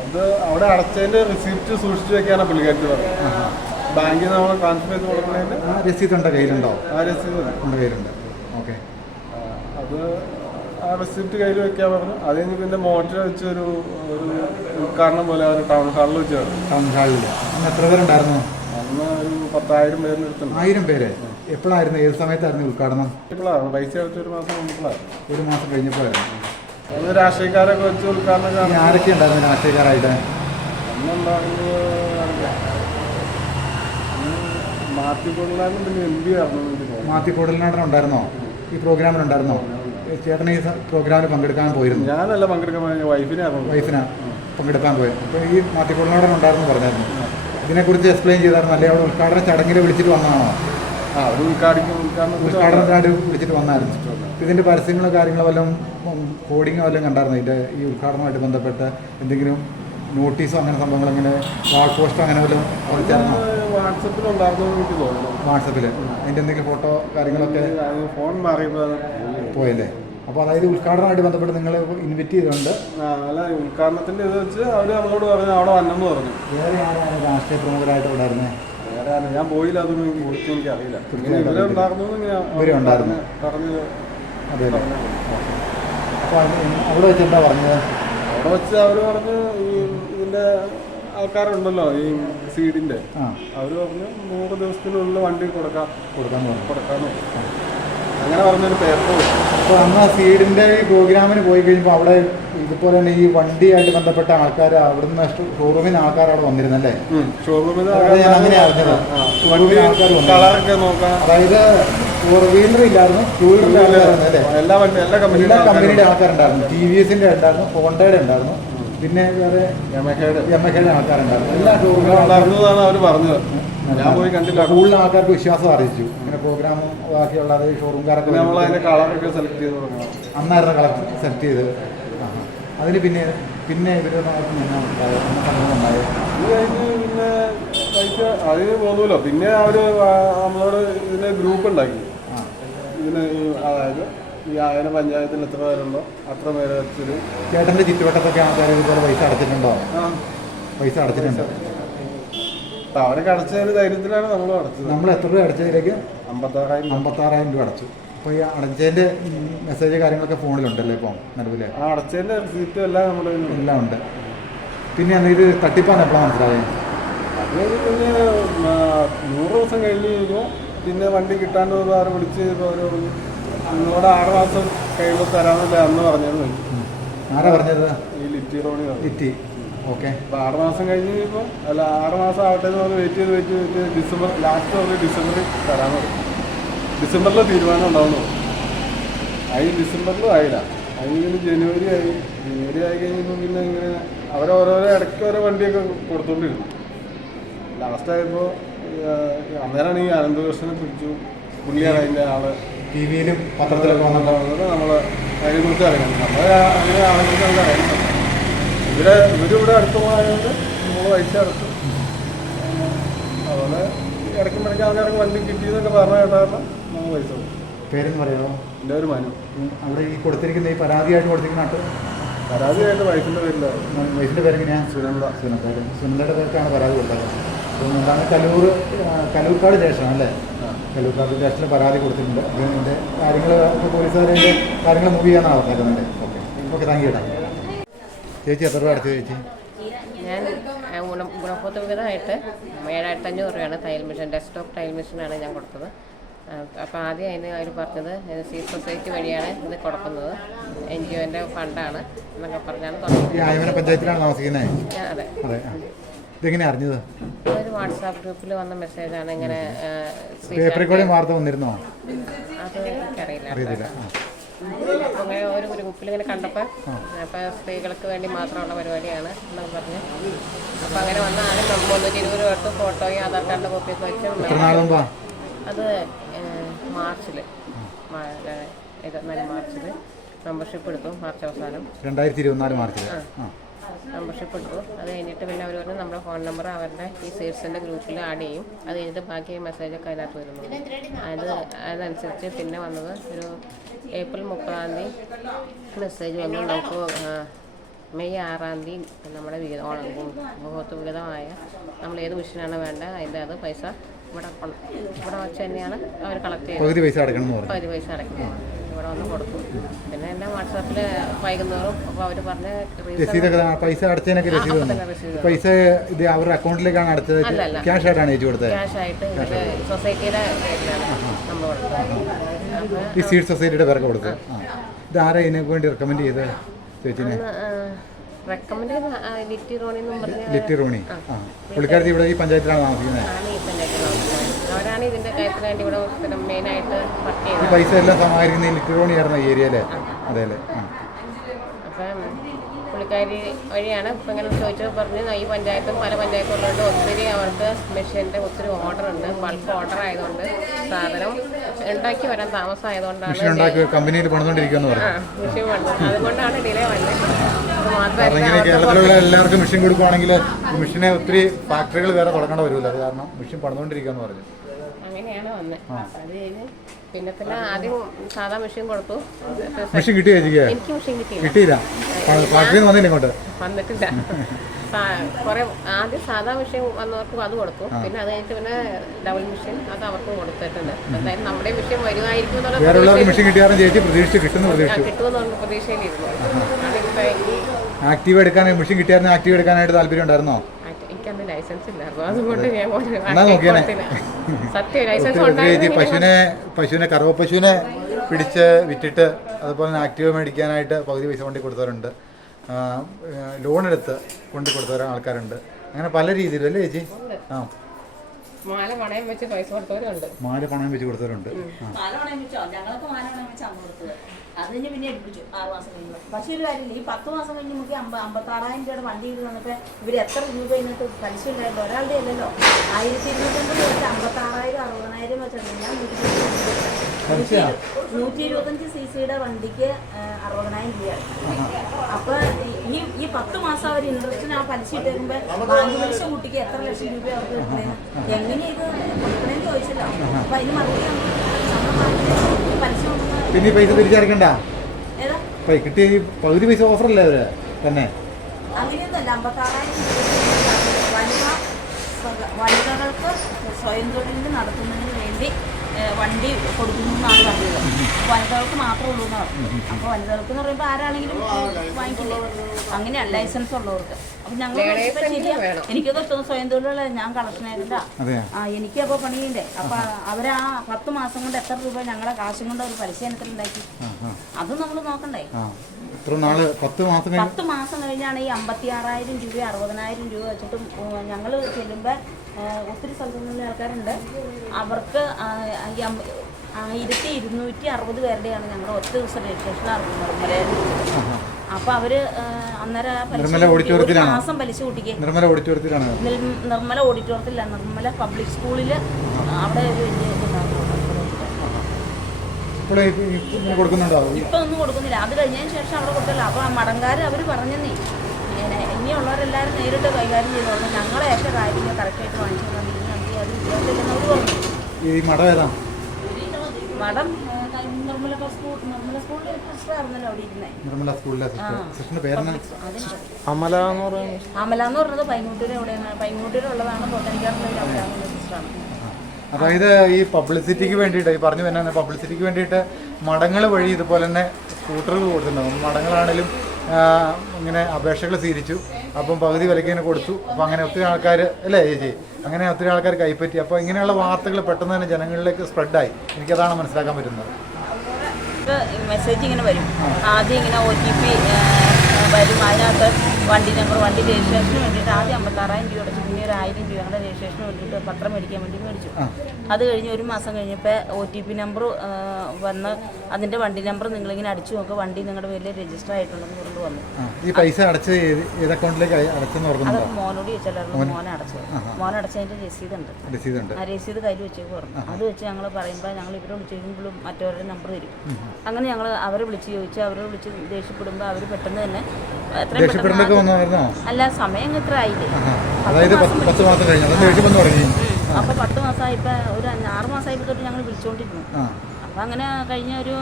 അത് അവിടെ അടച്ചതിന്റെ റിസീപ്റ്റ് സൂക്ഷിച്ചു വെക്കാനാണ് പുള്ളിക്കാരി പറഞ്ഞത്. ബാങ്കിൽ നമ്മൾ ട്രാൻസ്ഫർ ചെയ്ത് കൊടുക്കുന്നതിന്റെ ആ രസീത് ഉണ്ട് കയ്യിലുണ്ടോ? ആ രസീത് ഉണ്ട്, കയ്യിലുണ്ട്. ഓക്കെ. അത് ആ റെസിപ്റ്റ് കയ്യിൽ വെക്കാൻ പറഞ്ഞു. അത് കഴിഞ്ഞ് പിന്നെ മോട്ടർ വെച്ച് ഒരു ഉദ്ഘാടനം പോലെ അവർ ടൗൺ ഹാളിൽ വെച്ച് പറഞ്ഞു. ടൗൺ ഹാളിൽ അന്ന് എത്ര പേരുണ്ടായിരുന്നു? അന്ന് ഒരു 10,000 പേരിന് എടുത്തുണ്ട്. 1000 പേര്? എപ്പോഴായിരുന്നു, ഏത് സമയത്തായിരുന്നു ഉദ്ഘാടനം? ഇപ്പോഴാണ് പൈസ അടച്ച 1 മാസം മുമ്പിലാണ്. 1 മാസം കഴിഞ്ഞപ്പോഴായിരുന്നു. അന്ന് രാഷ്ട്രീയക്കാരൊക്കെ വെച്ച് ഉദ്ഘാടനം. ആരൊക്കെ ഉണ്ടായിരുന്നു രാഷ്ട്രീയക്കാരായിട്ട്? അന്നുണ്ടാകുന്നത് മാത്യു കൊള്ളാനും പിന്നെ MP ആയിരുന്നു. മാത്യു കൊടലനാടൻ ഉണ്ടായിരുന്നോ ഈ പ്രോഗ്രാമിനുണ്ടായിരുന്നോ? ചേട്ടൻ ഈ പ്രോഗ്രാമിൽ പങ്കെടുക്കാൻ പോയിരുന്നു? ഞാനല്ല പങ്കെടുക്കാൻ പോയത്, വൈഫിനാ പങ്കെടുക്കാൻ പോയത്. അപ്പോൾ ഈ മാത്യു കൊടലനാടൻ ഉണ്ടായിരുന്നു പറഞ്ഞായിരുന്നു. ഇതിനെക്കുറിച്ച് എക്സ്പ്ലെയിൻ ചെയ്തായിരുന്നു അല്ലേ? അവിടെ ഉദ്ഘാടന ചടങ്ങിൽ വിളിച്ചിട്ട് വന്നതാണോ? ഒരു ഉദ്ഘാടനത്തിനായിട്ട് വിളിച്ചിട്ട് വന്നായിരുന്നു. ഇതിൻ്റെ പരസ്യങ്ങളോ കാര്യങ്ങളോ വല്ലതും കോഡിങ്ങോ വല്ലതും കണ്ടായിരുന്നു? ഇതിൻ്റെ ഈ ഉദ്ഘാടനമായിട്ട് ബന്ധപ്പെട്ട് എന്തെങ്കിലും നോട്ടീസോ അങ്ങനെ സംഭവങ്ങൾ, അങ്ങനെ വാൾ പോസ്റ്റോ അങ്ങനെ വല്ലതും ചേർന്നോ? വാട്സപ്പിലുണ്ടായിരുന്നു എനിക്ക് തോന്നുന്നു. വാട്സപ്പിൽ അതിൻ്റെ എന്തെങ്കിലും ഫോട്ടോ കാര്യങ്ങളൊക്കെ ഫോൺ മാറിയപ്പോൾ പോയല്ലേ? അപ്പോൾ അതായത് ഉദ്ഘാടനമായിട്ട് ബന്ധപ്പെട്ട് നിങ്ങൾ ഇൻവൈറ്റ് ചെയ്തിട്ടുണ്ട്. അല്ല, ഉദ്ഘാടനത്തിൻ്റെ ഇത് വെച്ച് അവർ നമ്മളോട് പറഞ്ഞു അവിടെ വന്നെന്ന് പറഞ്ഞു. വേറെ ആരാണ് രാഷ്ട്രീയ പ്രമുഖരായിട്ട് ഉണ്ടായിരുന്നത്? വേറെ ഞാൻ പോയില്ല, അതൊന്നും എനിക്ക് അറിയില്ല. ഇവരെ ഉണ്ടായിരുന്നു പറഞ്ഞത്. അതെ. അപ്പോൾ അവിടെ വെച്ച് എന്താ പറഞ്ഞത്? അവിടെ വെച്ച് അവർ പറഞ്ഞ് ഈ ഇതിൻ്റെ ആൾക്കാരുണ്ടല്ലോ ഈ സീഡിൻ്റെ, അവർ പറഞ്ഞു 100 ദിവസത്തിനുള്ളിൽ വണ്ടി കൊടുക്കാമെന്ന് അങ്ങനെ പറഞ്ഞൊരു പേപ്പർ. അപ്പോൾ അന്ന് സീഡിൻ്റെ ഈ പ്രോഗ്രാമിന് പോയി കഴിയുമ്പോൾ അവിടെ ഇതുപോലെ തന്നെ ഈ വണ്ടിയായിട്ട് ബന്ധപ്പെട്ട ആൾക്കാർ അവിടുന്ന് ഷോറൂമിൽ നിന്ന് ആൾക്കാർ അവിടെ വന്നിരുന്നല്ലേ? ഷോറൂമിൽ ഞാൻ അങ്ങനെ അറിഞ്ഞത്. ആൾക്കാർ കളറൊക്കെ നോക്കാം. അതായത് 4 വീലർ ഇല്ലായിരുന്നു, 2 വീലറിൻ്റെ ആൾക്കാരായിരുന്നു അല്ലേ? എല്ലാ കമ്പനിയുടെ ആൾക്കാരുണ്ടായിരുന്നു. TVSന്റെ ഉണ്ടായിരുന്നു, ഹോണ്ടയുടെ ഉണ്ടായിരുന്നു, പിന്നെ വേറെ യമഹയുടെ ആൾക്കാരുണ്ടായിരുന്നു. എല്ലാ ഷോറൂമിലാണ് അവർ പറഞ്ഞത്. ഞാൻ പോയി കണ്ടില്ല. കൂടുതൽ ആൾക്കാർക്ക് വിശ്വാസം അറിയിച്ചു ഇങ്ങനെ പ്രോഗ്രാമും ബാക്കിയുള്ള ഷോറൂംകാരൊക്കെ. നമ്മൾ അതിന്റെ കളറൊക്കെ സെലക്ട് ചെയ്ത് അന്നായിരുന്നു കളർ സെലക്ട് ചെയ്തത്. അതിന് പിന്നെ ഇവരുമായിട്ട് സംഭവം ഉണ്ടായത്. അത് കഴിഞ്ഞ് പിന്നെ പൈസ അതിന് പോകുമല്ലോ. പിന്നെ അവർ നമ്മളോട് ഇതിന് ഗ്രൂപ്പ് ഉണ്ടാക്കി. ഇതിന് അതായത് ഈ 1000 പഞ്ചായത്തിൽ എത്ര പേരുണ്ടോ അത്ര പേരെ വെച്ചൊരു. ചേട്ടൻ്റെ ചുറ്റുവട്ടത്തൊക്കെ ആൾക്കാർ ഇതുപോലെ പൈസ അടച്ചിട്ടുണ്ടോ? പൈസ അടച്ചിട്ടുണ്ട്. അവരൊക്കെ അടച്ചതിന് ധൈര്യത്തിലാണ് നമ്മൾ അടച്ചത്. നമ്മൾ എത്ര രൂപ അടച്ചതിലേക്ക്? 56,000 രൂപ അടച്ചു. അപ്പോൾ ഈ അടച്ചതിൻ്റെ മെസ്സേജ് കാര്യങ്ങളൊക്കെ ഫോണിലുണ്ടല്ലേ ഇപ്പോൾ നിലവിൽ? ആ അടച്ചതിൻ്റെ റിസീപ്റ്റും എല്ലാം നമ്മുടെ എല്ലാം ഉണ്ട്. പിന്നെ ഇത് തട്ടിപ്പാണ് എപ്പോഴാണ് മനസ്സിലായത്? അത് പിന്നെ 100 ദിവസം കഴിഞ്ഞ് കഴിയുമ്പോൾ പിന്നെ വണ്ടി കിട്ടാണ്ട് ആരും വിളിച്ച് അവർ പറഞ്ഞു നിങ്ങളോട് 6 മാസം കഴിയുമ്പോൾ തരാമെന്നല്ലേ അന്ന് പറഞ്ഞത്. ആരാ പറഞ്ഞത്? ഈ ലിറ്റി റോണി ലിറ്റി. ഓക്കെ. അപ്പോൾ 6 മാസം കഴിഞ്ഞ് കഴിയുമ്പോൾ അല്ല 6 മാസം ആവട്ടെ എന്ന് പറഞ്ഞ് വെയിറ്റ് ചെയ്ത് ഡിസംബർ ലാസ്റ്റ് പറഞ്ഞ് ഡിസംബറിൽ തരാമെന്ന് പറഞ്ഞു. ഡിസംബറിൽ തീരുമാനം ഉണ്ടാവുന്നു. അതിന് ഡിസംബറിലും ആയില്ല. അതിന് ജനുവരി ആയി കഴിഞ്ഞപ്പോൾ പിന്നെ ഇങ്ങനെ അവരോരോരോ ഇടയ്ക്ക് ഓരോ വണ്ടിയൊക്കെ കൊടുത്തോണ്ടിരുന്നു. ലാസ്റ്റ് ആയപ്പോൾ അന്നേരമാണ് ഈ അനന്തകൃഷ്ണനെ പിടിച്ചു. പുള്ളിയാണ് അതിൻ്റെ ആള്. TV-യിലും പത്രത്തിലൊക്കെ വന്നപ്പോൾ നമ്മൾ അതിനെക്കുറിച്ച് അറിയാം. നമ്മൾ അങ്ങനെ ആളെക്കുറിച്ച് നമുക്ക് അറിയാം. ഇവരിവിടെ അടുത്ത് പോയതുകൊണ്ട് നമ്മൾ പൈസ അടച്ചു. അതുപോലെ ഇടയ്ക്കുമ്പോഴേക്കും ആൾക്കാർക്ക് വണ്ടി കിട്ടിയെന്നൊക്കെ പറഞ്ഞ കേട്ടാൽ നമ്മൾ പൈസ കൊടുക്കും. പേരെന്ന് പറയാമോ? എൻ്റെ ഒരു മനു. അവിടെ ഈ കൊടുത്തിരിക്കുന്ന ഈ പരാതിയായിട്ട് കൊടുത്തിരിക്കുന്ന പരാതിയായിട്ട് വൈഫിൻ്റെ പേരിലാണ്. വൈഫിൻ്റെ പേരെങ്ങനെയാണ്? സുനന്ദയുടെ പേർക്കാണ് പരാതി കൊടുത്തത്. എന്താണ് കലൂർക്കാട് സ്റ്റേഷൻ അല്ലേ? കലൂർക്കാട് സ്റ്റേഷനിൽ പരാതി കൊടുത്തിട്ടുണ്ട്. അതിൻ്റെ കാര്യങ്ങൾ പോലീസുകാരുടെ കാര്യങ്ങൾ മൂവ് ചെയ്യാനാണ് പറഞ്ഞിരുന്നത്. Okay thank you. ചേച്ചി എത്ര രൂപ അടച്ചു ചേച്ചി? ഞാൻ ഗുണഭോക്തൃ വിഹിതമായിട്ട് 7,500 രൂപയാണ് തയ്യൽ മെഷീൻ, ഡെസ്ക്ടോപ്പ് തയ്യൽ മെഷീനാണ് ഞാൻ കൊടുത്തത്. അപ്പോൾ ആദ്യം അതിന് അവർ പറഞ്ഞത് സീഡ് സൊസൈറ്റി വഴിയാണ് ഇത് കൊടുക്കുന്നത്, NGOൻ്റെ ഫണ്ടാണ് എന്നൊക്കെ പറഞ്ഞാണ് തുടങ്ങി. ഈ ആയമന പഞ്ചായത്തിലാണ് താമസിക്കുന്നത്? അതെ. അതെ. ഇതെങ്ങനെയാണ് അറിഞ്ഞത്? ഒരു വാട്സാപ്പ് ഗ്രൂപ്പിൽ വന്ന മെസ്സേജാണ് ഇങ്ങനെ. പേപ്പറിൽ കൂടെ വാർത്ത വന്നിരുന്നോ? അത് എനിക്കറിയില്ല. അറിയത്തില്ല. അപ്പോൾ അങ്ങനെ ഒരു ഗ്രൂപ്പിൽ ഇങ്ങനെ കണ്ടപ്പോൾ അപ്പോൾ സ്ത്രീകൾക്ക് വേണ്ടി മാത്രമുള്ള പരിപാടിയാണ് എന്നൊക്കെ പറഞ്ഞ് അപ്പോൾ അങ്ങനെ വന്ന ആദ്യം 320 രൂപ ഫോട്ടോയും ആധാർ കാർഡിൻ്റെ കോപ്പിയൊക്കെ വെച്ച് അത് മാർച്ചിൽ 24 മാർച്ചിൽ മെമ്പർഷിപ്പ് എടുത്തു. മാർച്ച് അവസാനം 2024 മാർച്ചിൽ മെമ്പർഷിപ്പ് എടുത്തു. അത് കഴിഞ്ഞിട്ട് പിന്നെ അവർ പറഞ്ഞു നമ്മുടെ ഫോൺ നമ്പർ അവരുടെ ഈ സീഡ്സിൻ്റെ ഗ്രൂപ്പിൽ ആഡ് ചെയ്യും. അത് കഴിഞ്ഞിട്ട് ബാക്കി മെസ്സേജൊക്കെ അതിനകത്ത് വരുന്നു. അതനുസരിച്ച് പിന്നെ വന്നത് ഒരു ഏപ്രിൽ 30 മെസ്സേജ് വന്നു. നമുക്ക് മെയ് 6 നമ്മുടെ മുഖത്ത് വിഹിതമായ നമ്മൾ ഏത് മിഷനാണ് വേണ്ട അതിൻ്റെ അത് പൈസ ഇവിടെ വെച്ച് തന്നെയാണ് അവർ കളക്ട് ചെയ്യുന്നത്. പകുതി പൈസ അടയ്ക്കണം. ഇവിടെ വന്ന് കൊടുക്കും. പിന്നെ എന്നെ വാട്സാപ്പിൽ വൈകുന്നേരം അപ്പോൾ അവർ പറഞ്ഞ പൈസ അടച്ചതിനൊക്കെ പൈസ ഇത് അവരുടെ അക്കൗണ്ടിലേക്കാണ് അടച്ചത്? ക്യാഷ് ആയിട്ടാണ് ഏജ് കൊടുത്തത്? ക്യാഷ് ആയിട്ട് സൊസൈറ്റിയുടെ നമ്മൾ കൊടുത്തത്. ഈ സീഡ് സൊസൈറ്റിയുടെ പേരൊക്കെ കൊടുത്തത്. ഇത് ആരാ ഇതിനൊക്കെ വേണ്ടി റെക്കമെൻഡ് ചെയ്ത് ചേച്ചിനെ? റെക്കമെൻഡ് ലിറ്റി റോണി. പുള്ളിക്കാരത്തി ഇവിടെ ഈ പഞ്ചായത്തിലാണ് താമസിക്കുന്നത്. അവരാണ് ഇതിന്റെ കാര്യത്തിന് വേണ്ടി ഇവിടെ മെയിനായിട്ട് വർക്ക് ചെയ്യുന്നത്. ഈ പൈസ എല്ലാം സമാഹരിക്കുന്ന ലിറ്റി റോണി ആയിരുന്ന ഏരിയയിലെ? അതെ അല്ലേ. അപ്പം പുള്ളിക്കാരി വഴിയാണ് ഇപ്പം ഇങ്ങനെ ചോദിച്ചത് പറഞ്ഞ് ഈ പഞ്ചായത്തും പല പഞ്ചായത്തും ഉള്ളതുകൊണ്ട് ഒത്തിരി അവർക്ക് മെഷീൻ്റെ ഒത്തിരി ഓർഡർ ഉണ്ട്. ബൾക്ക് ഓർഡർ ആയതുകൊണ്ട് സാധനം ഉണ്ടാക്കി വരാൻ താമസമായതുകൊണ്ടാണ് കമ്പനിയിൽ പണിതുകൊണ്ടിരിക്കുകയെന്ന് പറഞ്ഞു. മെഷീൻ വന്നത്. അതുകൊണ്ടാണ് ഡിലേ വന്നത്. അത് മാത്രമല്ല കേരളത്തിലുള്ള എല്ലാവർക്കും മെഷീൻ കൊടുക്കുവാണെങ്കിൽ മെഷീനെ ഒത്തിരി ഫാക്ടറികൾ വേറെ തുടങ്ങേണ്ട വരില്ല. അത് കാരണം മെഷീൻ പണിതുകൊണ്ടിരിക്കുകയെന്ന് പറഞ്ഞു. അങ്ങനെയാണ് വന്നത്. അത് കഴിഞ്ഞ് പിന്നെ ആദ്യം സാധാ മെഷീൻ കൊടുത്തു. മെഷീൻ കിട്ടിയോ? എനിക്ക് മെഷീൻ കിട്ടിയില്ല. വന്നിട്ടില്ല. കുറെ ആദ്യം സാധാ മെഷീൻ വന്നവർക്കും അത് കൊടുത്തു. പിന്നെ അത് കഴിഞ്ഞിട്ട് പിന്നെ ഡബിൾ മെഷീൻ അത് അവർക്കും കൊടുത്തിട്ടുണ്ട്. എന്തായാലും നമ്മുടെ മെഷീൻ വരുമായിരിക്കും കിട്ടുമെന്നുള്ള പ്രതീക്ഷയിലിരുന്നു. ആക്റ്റീവ് എടുക്കാൻ മെഷീൻ കിട്ടിയായിരുന്നു. ആക്റ്റീവ് എടുക്കാനായിട്ട് താല്പര്യം ഉണ്ടായിരുന്നോ? എനിക്കന്ന് ലൈസൻസ് ഇല്ലായിരുന്നു. അതുകൊണ്ട് ഞാൻ സത്യം ലൈസൻസ് പശുവിനെ കറവ പശുവിനെ പിടിച്ച് വിറ്റിട്ട് അതുപോലെ തന്നെ ആക്റ്റീവ് മേടിക്കാനായിട്ട് പകുതി പൈസ കൊണ്ടു കൊടുത്തവരുണ്ട്. ലോൺ എടുത്ത് കൊണ്ടു കൊടുത്തവർ ആൾക്കാരുണ്ട്. അങ്ങനെ പല രീതിയിലല്ലേ ചേച്ചി? മാല പണയം വെച്ച് പൈസ കൊടുത്തവരുണ്ട്. മാല പണയം വെച്ച് കൊടുത്തവരുണ്ട്. അതിന് പിന്നെ എടുപ്പിച്ചു 6 മാസം കഴിഞ്ഞു. പക്ഷേ ഒരു കാര്യമില്ല, ഈ 10 മാസം കഴിഞ്ഞ് നമുക്ക് 56,000 രൂപയുടെ വണ്ടി ചെയ്ത് തന്നപ്പോൾ ഇവർ എത്ര രൂപ ഇതിനകത്ത് പലിശ ഉണ്ടായിരുന്നു? ഒരാളുടെ അല്ലല്ലോ. 1250 വെച്ച് 56,000 60,000 വെച്ചാണ് ഞാൻ 125 cc വണ്ടിക്ക് 60,000 രൂപയാണ്. അപ്പൊ ഈ 10 മാസം അവർ ഇൻട്രസ്റ്റിന് ആ പലിശ ഇട്ടേക്കുമ്പോൾ ബാങ്ക് പലിശ കുട്ടിക്ക് എത്ര ലക്ഷം രൂപ അവർക്ക് കിട്ടുന്നത്? എങ്ങനെ ഇത് കൊടുക്കണേന്ന് ചോദിച്ചല്ലോ. അപ്പൊ അതിന് മറുപടി പലിശ പിന്നെ പൈസ തിരിച്ചടക്കണ്ട. ഏതാ കിട്ടിയ പകുതി പൈസ ഓഫറല്ലേ അവര് തന്നെ? അങ്ങനെയൊന്നുമല്ല. 56,000 വനിതകൾക്ക് സ്വയം തൊഴിൽ നടത്തുന്നതിന് വേണ്ടി വണ്ടി കൊടുക്കുന്നു എന്നാണ് പറഞ്ഞത്. വനിതകൾക്ക് മാത്രമേ ഉള്ളൂ എന്ന് പറഞ്ഞു. അപ്പോൾ വനിതകൾക്ക് എന്ന് പറയുമ്പോൾ ആരാണെങ്കിലും വാങ്ങിക്കില്ലേ? അങ്ങനെയാണ് ലൈസൻസ് ഉള്ളവർക്ക്. അപ്പം ഞങ്ങൾ എനിക്കൊക്കെ ഇഷ്ടം സ്വയം തൊഴിലുള്ള ഞാൻ കളക്ഷനായിട്ടില്ല. എനിക്ക് അപ്പോൾ പണിയുണ്ടേ. അപ്പം അവരാ 10 മാസം കൊണ്ട് എത്ര രൂപ ഞങ്ങളുടെ കാശും കൊണ്ട് ഒരു പരിശീലനത്തിലുണ്ടാക്കി, അതും നമ്മൾ നോക്കണ്ടേ? 10 മാസം കഴിഞ്ഞാണ് ഈ 56,000 രൂപ 60,000 രൂപ വെച്ചിട്ടും ഞങ്ങൾ ചെല്ലുമ്പോൾ ഒത്തിരി സ്ഥലത്തുനിന്നുള്ള ആൾക്കാരുണ്ട്. അവർക്ക് 1260 പേരുടെയാണ് ഞങ്ങൾ ഒറ്റ ദിവസം രജിസ്ട്രേഷൻ നിർമ്മലയിൽ. അപ്പൊ അവര് അന്നേരം മാസം പലിശ കൂട്ടിക്കേ നിർമ്മല ഓഡിറ്റോറിയത്തില്ല, നിർമ്മല പബ്ലിക് സ്കൂളില് അവിടെ ഒരു ഇപ്പൊ ഒന്നും കൊടുക്കുന്നില്ല. അത് കഴിഞ്ഞതിന് ശേഷം അവിടെ കൊടുത്തില്ല. അപ്പൊ മടങ്കാര് അവര് പറഞ്ഞെന്നേ ഇനിയുള്ളവരെല്ലാവരും നേരിട്ട് കൈകാര്യം ചെയ്തോളൂ, ഞങ്ങളെ ഏറ്റ കാര്യങ്ങൾ കറക്റ്റായിട്ട് വാങ്ങിച്ചു അത് വിദ്യാർത്ഥികളെന്ന് അവർ പറഞ്ഞു. മഠം നിർമ്മല സ്കൂളിലെ സിസ്റ്ററായിരുന്നല്ലോ അവിടെ ഇരുന്നേ. അമല എന്ന് പറഞ്ഞത് പൈങ്ങൂട്ടിലുള്ളതാണ്. ബോട്ടണിക്കാറിലുള്ള അമല എന്ന സിസ്റ്ററാണ്. അതായത് ഈ പബ്ലിസിറ്റിക്ക് വേണ്ടിയിട്ട്, ഈ പറഞ്ഞു വരുന്ന പബ്ലിസിറ്റിക്ക് വേണ്ടിയിട്ട് മഠങ്ങൾ വഴി ഇതുപോലെ തന്നെ സ്കൂട്ടറുകൾ കൊടുത്തിട്ടുണ്ടാകും. മഠങ്ങളാണെങ്കിലും ഇങ്ങനെ അപേക്ഷകൾ സ്വീകരിച്ചു അപ്പം പകുതി വിലയ്ക്ക് തന്നെ കൊടുത്തു. അപ്പോൾ അങ്ങനെ ഒത്തിരി ആൾക്കാർ അല്ലേ ചേച്ചി, അങ്ങനെ ഒത്തിരി ആൾക്കാർ കൈപ്പറ്റി. അപ്പോൾ ഇങ്ങനെയുള്ള വാർത്തകൾ പെട്ടെന്ന് തന്നെ ജനങ്ങളിലേക്ക് സ്പ്രെഡായി. എനിക്കതാണ് മനസ്സിലാക്കാൻ പറ്റുന്നത്. മെസ്സേജ് ഇങ്ങനെ വരും. ആദ്യം ഇങ്ങനെ OTP വരും. അതിനകത്ത് വണ്ടി നമ്പർ, വണ്ടി രജിസ്ട്രേഷന് വേണ്ടിയിട്ട് ആദ്യം 56,000 രൂപ അടച്ചു. പിന്നെ ഒരു 1,000 രൂപ ഞങ്ങളുടെ രജിസ്ട്രേഷന് വേണ്ടിയിട്ട് പത്രം മേടിക്കാൻ വേണ്ടി മേടിച്ചു. അത് കഴിഞ്ഞ് ഒരു മാസം കഴിഞ്ഞപ്പോൾ OTP നമ്പർ വന്ന് അതിൻ്റെ വണ്ടി നമ്പർ നിങ്ങളിങ്ങനെ അടിച്ചു നോക്കുക, വണ്ടി നിങ്ങളുടെ പേരിൽ രജിസ്റ്റർ ആയിട്ടുണ്ടെന്ന് കൊണ്ട് വന്നു. ഈ പൈസ അടച്ച് ഏത് അക്കൗണ്ടിലേക്ക് അടച്ചെന്ന് അത് ഓർക്കുന്നുണ്ടോ? മോനോട് ചോദിച്ചാലും മോനെ അടച്ചത്. മോനെ അടച്ചതിൻ്റെ രസീതുണ്ട്. ആ രസീത് കയ്യിൽ വെച്ചേക്ക് പറഞ്ഞു. അത് വെച്ച് ഞങ്ങൾ പറയുമ്പോൾ ഞങ്ങൾ ഇവരെ വിളിച്ച് ചോദിക്കുമ്പോഴും മറ്റവരുടെ നമ്പർ തരും. അങ്ങനെ ഞങ്ങൾ അവരെ വിളിച്ച് ചോദിച്ചാൽ അവരെ വിളിച്ച് ദേഷ്യപ്പെടുമ്പോൾ അവർ പെട്ടെന്ന് തന്നെ അല്ല സമയം ഇത്ര ആയില്ലേ, അതായത് 10 മാസം കഴിഞ്ഞു തുടങ്ങി. അപ്പോൾ 10 മാസമായിപ്പോൾ ഒരു 6 മാസമായപ്പോൾ തൊട്ട് ഞങ്ങൾ വിളിച്ചുകൊണ്ടിരുന്നു. അപ്പോൾ അങ്ങനെ കഴിഞ്ഞ ഒരു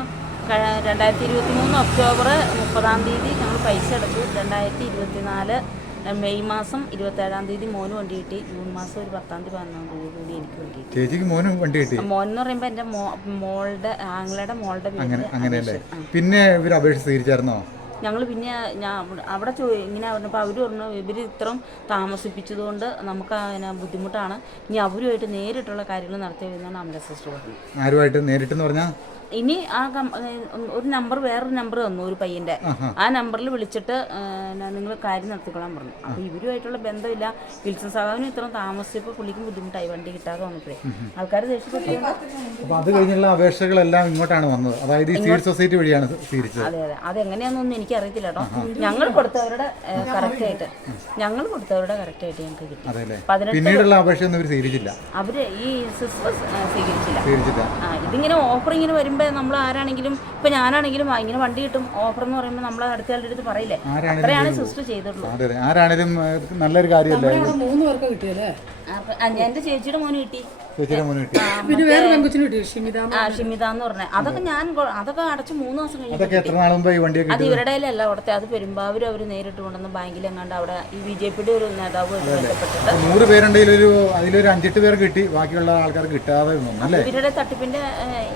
2023 ഒക്ടോബർ 30-ാം തീയതി ഞങ്ങൾ പൈസ അടച്ചു. 2024 മെയ് മാസം 27-ാം തീയതി മോന് വണ്ടി കിട്ടി. ജൂൺ മാസം ഒരു 10-ാം തീയതി 11-ാം തീയതി കൂടി എനിക്ക് വണ്ടി കിട്ടി. ചേച്ചിക്ക് മോന് വണ്ടി കിട്ടി? മോൻ എന്ന് പറയുമ്പോൾ എൻ്റെ മോളുടെ ആങ്ങളുടെ മോളുടെ അങ്ങനെയല്ലേ. പിന്നെ ഇവർ അപേക്ഷ സ്വീകരിച്ചായിരുന്നോ? ഞങ്ങൾ പിന്നെ അവിടെ ഇങ്ങനെ പറഞ്ഞപ്പോൾ അവർ പറഞ്ഞു ഇവർ ഇത്രയും താമസിപ്പിച്ചതുകൊണ്ട് നമുക്ക് അതിന് ബുദ്ധിമുട്ടാണ്, ഇനി അവരുമായിട്ട് നേരിട്ടുള്ള കാര്യങ്ങൾ നടത്തിയതെന്നാണ് അമല സിസ്റ്റർ പറഞ്ഞത്. ആരുമായിട്ട് നേരിട്ടെന്ന് പറഞ്ഞാൽ ഇനി ആ ഒരു നമ്പർ, വേറൊരു നമ്പർ തന്നു ഒരു പയ്യൻ്റെ. ആ നമ്പറിൽ വിളിച്ചിട്ട് നിങ്ങൾ കാര്യം നടത്തിക്കൊള്ളാൻ പറഞ്ഞു. അപ്പോൾ ഇവരുമായിട്ടുള്ള ബന്ധമില്ല. വിൽസൺ സഹാവിനും ഇത്രയും താമസിച്ചപ്പോൾ പുള്ളിക്കും ബുദ്ധിമുട്ടായി വണ്ടി കിട്ടാതെ വന്നപ്പോഴേ ആൾക്കാർ ദേഷ്യപ്പെട്ടു. അപ്പോൾ അത് കഴിഞ്ഞുള്ള അപേക്ഷകളെല്ലാം ഇങ്ങോട്ടാണ് വന്നത്, അതായത് ഈ സീഡ് സൊസൈറ്റി വഴിയാണ് സ്വീകരിച്ചത്. അതെ അതെ, അതെങ്ങനെയാണെന്നൊന്നും എനിക്കറിയത്തില്ല കേട്ടോ. ഞങ്ങൾ കൊടുത്തവരുടെ കറക്റ്റായിട്ട് ഞങ്ങൾക്ക് കിട്ടി. പിന്നീടുള്ള അപേക്ഷയൊന്നും ഇവർ സ്വീകരിച്ചില്ല. അവര് ഈ സിസ്റ്റർ സ്വീകരിച്ചില്ല. ഇതിങ്ങനെ ഓഫർ ഇങ്ങനെ വരുമ്പോൾ നമ്മൾ ആരാണെങ്കിലും, ഇപ്പൊ ഞാനാണെങ്കിലും ഇങ്ങനെ വണ്ടി കിട്ടും ഓഫർ എന്ന് പറയുമ്പോൾ നമ്മൾ അടുത്ത ആളുടെ അടുത്ത് പറയില്ലേ, അത്രയാണ് സിസ്റ്റർ ചെയ്തിട്ടുള്ളൂ. ആരാണേലും നല്ലൊരു കാര്യമല്ലേ. 3 പേർക്ക് കിട്ടിയല്ലേ? എന്റെ ചേച്ചിയുടെ മോന് കിട്ടി. പിന്നെ വേറെ പെൺകൊച്ചിന് കിട്ടി, ഷിമിത എന്ന് പറഞ്ഞത്. അതൊക്കെ അടച്ച് 3 മാസം കഴിഞ്ഞു. അത് ഇവരുടെ അല്ല കൊടുത്തത്, അത് പെരുമ്പാവൂർ അവർ നേരിട്ട് കൊണ്ടുവന്ന് ബാങ്കിലെങ്ങാണ്ട് അവിടെ ഈ BJPയുടെ ഒരു നേതാവ് ബന്ധപ്പെട്ടിട്ട് 100 പേരുണ്ടെങ്കിൽ അതിലൊരു 5-8 പേർ കിട്ടി, ബാക്കിയുള്ള ആൾക്കാർക്ക് കിട്ടാതെ ഇവരുടെ തട്ടിപ്പിന്റെ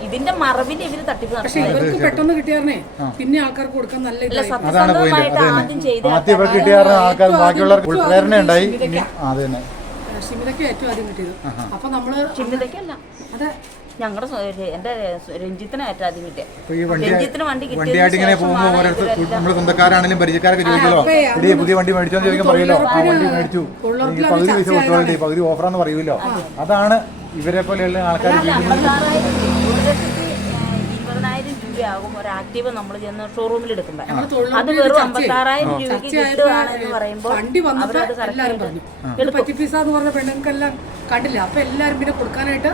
ഇതിന്റെ മറവിൽ ഇവര് തട്ടിപ്പ് നടത്തി. ഇവർക്ക് പെട്ടെന്ന് കിട്ടിയായിരുന്നേ പിന്നെ ആൾക്കാർക്ക് കൊടുക്കാൻ നല്ല സത്യസന്ധമായിട്ട് ആദ്യം ചെയ്ത് ഷിമിതയ്ക്ക് ഏറ്റവും ആദ്യം കിട്ടിയത്. അപ്പൊ നമ്മള് ഷിമിതയ്ക്കല്ല, അതെ ഞങ്ങളുടെ എന്റെ രഞ്ജിത്തിന് ഏറ്റവും ആദ്യം കിട്ടിയ രഞ്ജിത്തിന് വണ്ടി നമ്മള് സ്വന്തക്കാരാണെങ്കിലും പരിചയക്കാരൊക്കെ ചോദിക്കലോ, പുതിയ വണ്ടി മേടിച്ചോന്ന് ചോദിക്കാൻ പറയല്ലോ, ആ വണ്ടി മേടിച്ചു പകുതി പൈസ കൊടുത്തോളേ, പകുതി ഓഫറാന്ന് പറയൂല്ലോ. അതാണ് ഇവരെ പോലെയുള്ള ആൾക്കാർ. 20,000 രൂപയാകും ഒരു ആക്റ്റീവ് നമ്മൾ ചെന്ന് ഷോറൂമിൽ എടുക്കുമ്പോൾ. അത് വെറും 56,000 രൂപയ്ക്ക് കിട്ടുകയാണെന്ന് പറയുമ്പോൾ അവരത് കറക്റ്റ് പറ്റിപ്പീസ എന്ന് പറഞ്ഞ പെണ്ണുങ്ങൾക്കെല്ലാം കണ്ടില്ല. അപ്പൊ എല്ലാരും പിന്നെ കൊടുക്കാനായിട്ട്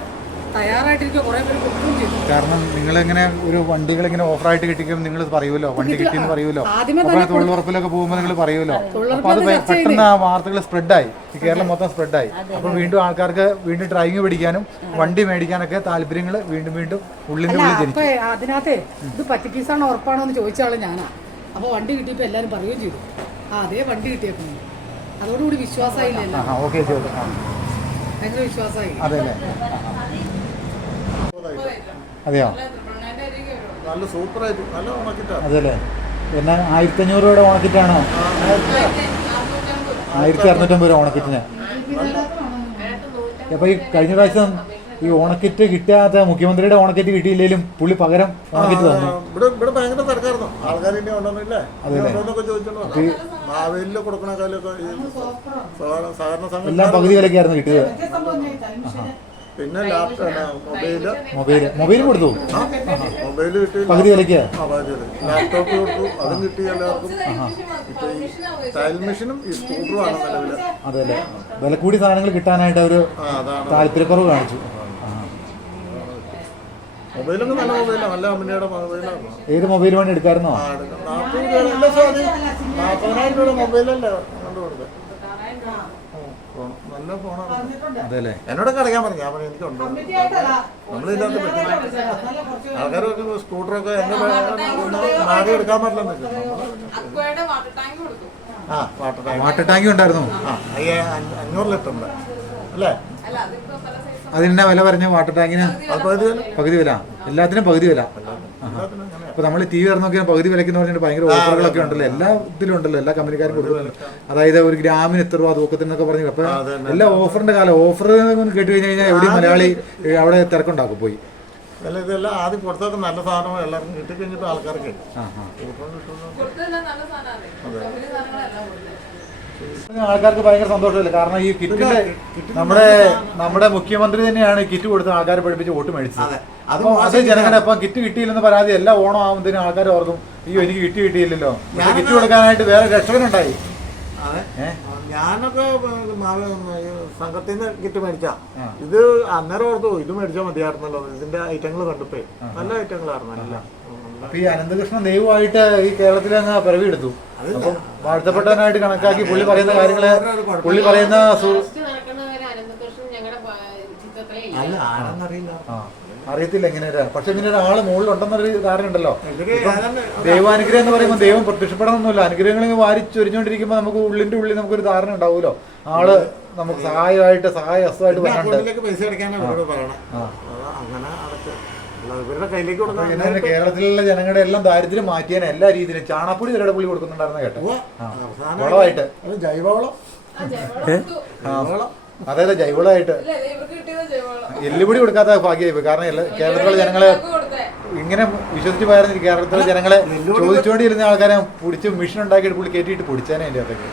തയ്യാറായിട്ടിരിക്കുക. കുറെ പേര് കൊടുക്കുകയും ചെയ്തു. കാരണം നിങ്ങളിങ്ങനെ ഒരു വണ്ടികൾ ഇങ്ങനെ ഓഫറായിട്ട് കിട്ടിക്കും നിങ്ങൾ പറയുമല്ലോ, വണ്ടി കിട്ടിയെന്ന് പറയുമല്ലോ. അപ്പോൾ തൊഴിലുറപ്പിലൊക്കെ പോകുമ്പോൾ നിങ്ങൾ പറയുമല്ലോ. അപ്പോൾ അത് പെട്ടെന്ന് ആ വാർത്തകൾ സ്പ്രെഡായി, കേരളം മൊത്തം സ്പ്രെഡായി. അപ്പോൾ വീണ്ടും ആൾക്കാർക്ക് വീണ്ടും ഡ്രൈവിംഗ് പഠിക്കാനും വണ്ടി മേടിക്കാനൊക്കെ താല്പര്യങ്ങൾ വീണ്ടും വീണ്ടും ഉള്ളിൻ്റെ ഉള്ളിൽ ജനിച്ചു. അതിനകത്ത് ഇത് പറ്റിപ്പീസാണോ ഉറപ്പാണോ എന്ന് ചോദിച്ചാൽ ഞാനാ. അപ്പോൾ വണ്ടി കിട്ടിയപ്പോൾ എല്ലാവരും പറയുകയും ചെയ്തു അതേ വണ്ടി കിട്ടിയപ്പോൾ. അതോടുകൂടി വിശ്വാസമായില്ല. ഓക്കെ, ഭയങ്കര വിശ്വാസമായി. അതെല്ലേ? അതെയോ? നല്ല സൂപ്പറായിട്ട് നല്ല ഉണക്കിട്ടാണ്. അതെല്ലേ? എന്നാ 1,500 രൂപയുടെ ഓണക്കിറ്റാണോ? 1,650 രൂപ ഓണക്കിറ്റിന്. അപ്പൊ ഈ കഴിഞ്ഞ പ്രാവശ്യം ഈ ഓണക്കിറ്റ് കിട്ടാത്ത മുഖ്യമന്ത്രിയുടെ ഓണക്കിറ്റ് കിട്ടിയില്ലെങ്കിലും പുള്ളി പകരം ഓണക്കിറ്റ് തന്നു. ഇവിടെ ഭയങ്കര തിരക്കായിരുന്നു. ആൾക്കാർ ഇനി ഉണ്ടോന്നില്ലേ ചോദിച്ചോളൂ. മാവേലില് കൊടുക്കണ കാലൊക്കെ സഹകരണ സംഘം എല്ലാം പകുതി വിലക്കായിരുന്നു കിട്ടിയത്. പിന്നെ മൊബൈൽ കൊടുത്തു, മൊബൈൽ കിട്ടി പകുതി വിലക്ക്. ലാപ്ടോപ്പ് കൊടുത്തു, അതും കിട്ടി എല്ലാവർക്കും. ഇപ്പൊ ഈ ടൈൽ മെഷീനും ഈ സ്കൂട്ടറും ആണ് നിലവില്. അതെല്ലേ? വില കൂടി സാധനങ്ങൾ കിട്ടാനായിട്ട് അവര് താല്പര്യക്കുറവ് കാണിച്ചു. മൊബൈലൊക്കെ നല്ല മൊബൈലാണ്, നല്ല കമ്പനിയുടെ മൊബൈലാണ്. ഏത് മൊബൈൽ വേണ്ടി എടുക്കായിരുന്നോ? 40,000 രൂപയുടെ മൊബൈലല്ലേ കണ്ടുകൊടുത്തത്. നല്ല ഫോണാണ്. അതെല്ലേ? എന്നോടൊക്കെ അറിയാൻ പറഞ്ഞു. ഞാൻ പറഞ്ഞു എനിക്കുണ്ടോ, നമ്മളിതിനകത്ത് പറ്റില്ല. ആൾക്കാരൊക്കെ സ്കൂട്ടറൊക്കെ എന്നെ മാറി എടുക്കാൻ പറ്റില്ലെന്നൊക്കെ. വാട്ടർ ടാങ്ക് ഉണ്ടായിരുന്നു. 500 ലിറ്ററിന്റെ അല്ലേ? അതിനെന്നെ വില പറഞ്ഞ വാട്ടർ ടാങ്കിന് പകുതി വില, എല്ലാത്തിനും പകുതി വില. അപ്പോൾ നമ്മൾ ടി വി ഇറന്നൊക്കെ പകുതി വിലക്കെന്ന് പറഞ്ഞിട്ട് ഭയങ്കര ഓഫറുകളൊക്കെ ഉണ്ടല്ലോ, എല്ലാ ഇതിലും ഉണ്ടല്ലോ, എല്ലാ കമ്പനിക്കാരും കൊടുക്കുന്നുണ്ട്. അതായത് ഒരു ഗ്രാമിന് ഇത്ര രൂപ തൂക്കത്തിനൊക്കെ പറഞ്ഞു. അപ്പോൾ എല്ലാ ഓഫറിൻ്റെ കാലം. ഓഫർ കേട്ട് കഴിഞ്ഞ് കഴിഞ്ഞാൽ എവിടെയും മലയാളി അവിടെ തിരക്കുണ്ടാക്കും പോയി. അല്ല ഇതെല്ലാം ആദ്യം കൊടുത്തൊക്കെ നല്ല സാധനം എല്ലാവർക്കും കിട്ടിക്കഴിഞ്ഞിട്ട് ആൾക്കാർക്ക് ആൾക്കാർക്ക് ഭയങ്കര സന്തോഷമില്ല. കാരണം ഈ കിറ്റിന്റെ നമ്മുടെ മുഖ്യമന്ത്രി തന്നെയാണ് കിറ്റ് കൊടുത്ത് ആൾക്കാരെ പഠിപ്പിച്ച് വോട്ട് മേടിച്ചത്. അപ്പോൾ അത് ജനങ്ങളുടെ അപ്പം കിറ്റ് കിട്ടിയില്ലെന്ന് പരാതി എല്ലാ ഓണം ആകുമ്പോഴത്തേനും ആൾക്കാർ ഓർക്കും അയ്യോ എനിക്ക് കിറ്റ് കിട്ടിയില്ലല്ലോ. പക്ഷെ കിറ്റ് കൊടുക്കാനായിട്ട് വേറെ രക്ഷകനുണ്ടായി. ഞാനൊക്കെ സംഘത്തിൽ നിന്ന് കിറ്റ് മേടിച്ചാ ഇത് അന്നേരം ഓർത്തു ഇത് മേടിച്ചാൽ മതിയായിരുന്നല്ലോ. ഇതിന്റെ ഐറ്റങ്ങൾ കണ്ടപ്പോ നല്ല ഐറ്റങ്ങളായിരുന്നു. അപ്പൊ ഈ അനന്തകൃഷ്ണൻ ദൈവമായിട്ട് ഈ കേരളത്തിൽ അങ്ങ് പിറവിയെടുത്തു. അപ്പം വാഴ്ത്തപ്പെട്ടവനായിട്ട് കണക്കാക്കി പുള്ളി പറയുന്ന കാര്യങ്ങള് പുള്ളി പറയുന്ന അല്ല ആരെന്നറിയില്ല, അറിയത്തില്ല എങ്ങനെ. പക്ഷെ ഇങ്ങനെ ഒരാള് മുകളിലുണ്ടെന്നൊരു ധാരണ ഉണ്ടല്ലോ. ദൈവാനുഗ്രഹം എന്ന് പറയുമ്പോൾ ദൈവം പ്രത്യക്ഷപ്പെടണമെന്നില്ല. അനുഗ്രഹങ്ങൾ വാരി ചൊരിഞ്ഞുകൊണ്ടിരിക്കുമ്പോൾ നമുക്ക് ഉള്ളിൽ നമുക്കൊരു ധാരണ ഉണ്ടാവുമല്ലോ, ആള് നമുക്ക് സഹായമായിട്ട് സഹായഹസ്തമായിട്ട് വരാനുണ്ട്. പൈസ അടയ്ക്കാനാണ് ഇവരോട് പറയണേ. അങ്ങനെ അടച്ച് ഇവരുടെ കയ്യിലേക്ക് കൊടുക്കാൻ കേരളത്തിലുള്ള ജനങ്ങളുടെ എല്ലാം ദാരിദ്ര്യം മാറ്റിയാൻ എല്ലാ രീതിയിലും ചാണപ്പൊടി വരെ പുള്ളി കൊടുക്കുന്നുണ്ടായിരുന്ന കേട്ടോ, വളമായിട്ട്. ജൈവവളം അതായത് ജൈവളമായിട്ട് എല്ലുപൊടി കൊടുക്കാത്ത ഭാഗ്യമായി. കാരണം കേരളത്തിലുള്ള ജനങ്ങളെ ഇങ്ങനെ വിശ്വസിച്ച് പോയായിരുന്നു. കേരളത്തിലെ ജനങ്ങളെ ചോദിച്ചുകൊണ്ടിരുന്ന ആൾക്കാരെ പിടിച്ച് മെഷീൻ ഉണ്ടാക്കിയിട്ട് പുള്ളി കയറ്റിയിട്ട് പൊടിച്ചാനേ അതിൻ്റെ അകത്തേക്ക്.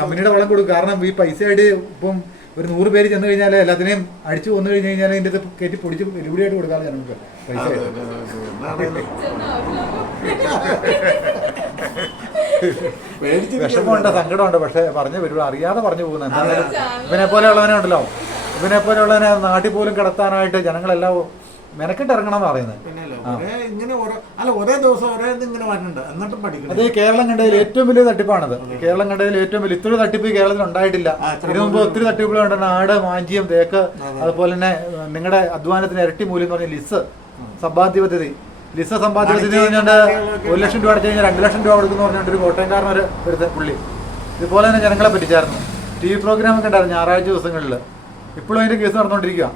കമ്പനിയുടെ വളം കൊടുക്കും. കാരണം ഈ പൈസയായിട്ട് ഇപ്പം ഒരു 100 പേര് ചെന്ന് കഴിഞ്ഞാൽ എല്ലാത്തിനെയും അടിച്ചു വന്നു കഴിഞ്ഞ് കഴിഞ്ഞാൽ ഇതിൻ്റെ അത് കയറ്റി പൊടിച്ച് എല്ലുപൊടിയായിട്ട് കൊടുക്കാതെ ജനങ്ങൾക്ക് പൈസ. വിഷമമുണ്ട്, സങ്കടമുണ്ട്. പക്ഷെ പറഞ്ഞു വരും അറിയാതെ പറഞ്ഞു പോകുന്നത്. എന്തായാലും ഇവനെ പോലെയുള്ളവനെ ഉണ്ടല്ലോ, ഇവനെ പോലെയുള്ളവനെ നാട്ടിൽ പോലും കിടത്താനായിട്ട് ജനങ്ങളെല്ലാം മെനക്കെട്ട് ഇറങ്ങണം എന്ന് പറയുന്നത്. അത് കേരളം കണ്ടതിൽ ഏറ്റവും വലിയ തട്ടിപ്പാണത്. കേരളം കണ്ടതിൽ ഏറ്റവും വലിയ ഇത്രയും തട്ടിപ്പ് കേരളത്തിൽ ഉണ്ടായിട്ടില്ല. ഇതിനു മുമ്പ് ഒത്തിരി തട്ടിപ്പുകളുണ്ട്. ആട്, മാഞ്ചിയം, തേക്ക്, അതുപോലെ തന്നെ നിങ്ങളുടെ അധ്വാനത്തിന് ഇരട്ടി മൂല്യം എന്ന് പറഞ്ഞ ലിസ് സമ്പാദ്യ പദ്ധതി. ലിസ സമ്പാദ്യ പദ്ധതി എന്ന് പറഞ്ഞാൽ 1 ലക്ഷം രൂപ അടച്ചു കഴിഞ്ഞാൽ 2 ലക്ഷം രൂപ കൊടുക്കുന്നു പറഞ്ഞിട്ട് ഒരു കോട്ടയംകാരൻ ഒരു പുള്ളി ഇതുപോലെ തന്നെ ജനങ്ങളെ പറ്റിച്ചായിരുന്നു. TV പ്രോഗ്രാമൊക്കെ ഉണ്ടായിരുന്നു ഞായറാഴ്ച ദിവസങ്ങളിൽ. ഇപ്പോഴും അതിന്റെ കേസ് നടന്നുകൊണ്ടിരിക്കുക.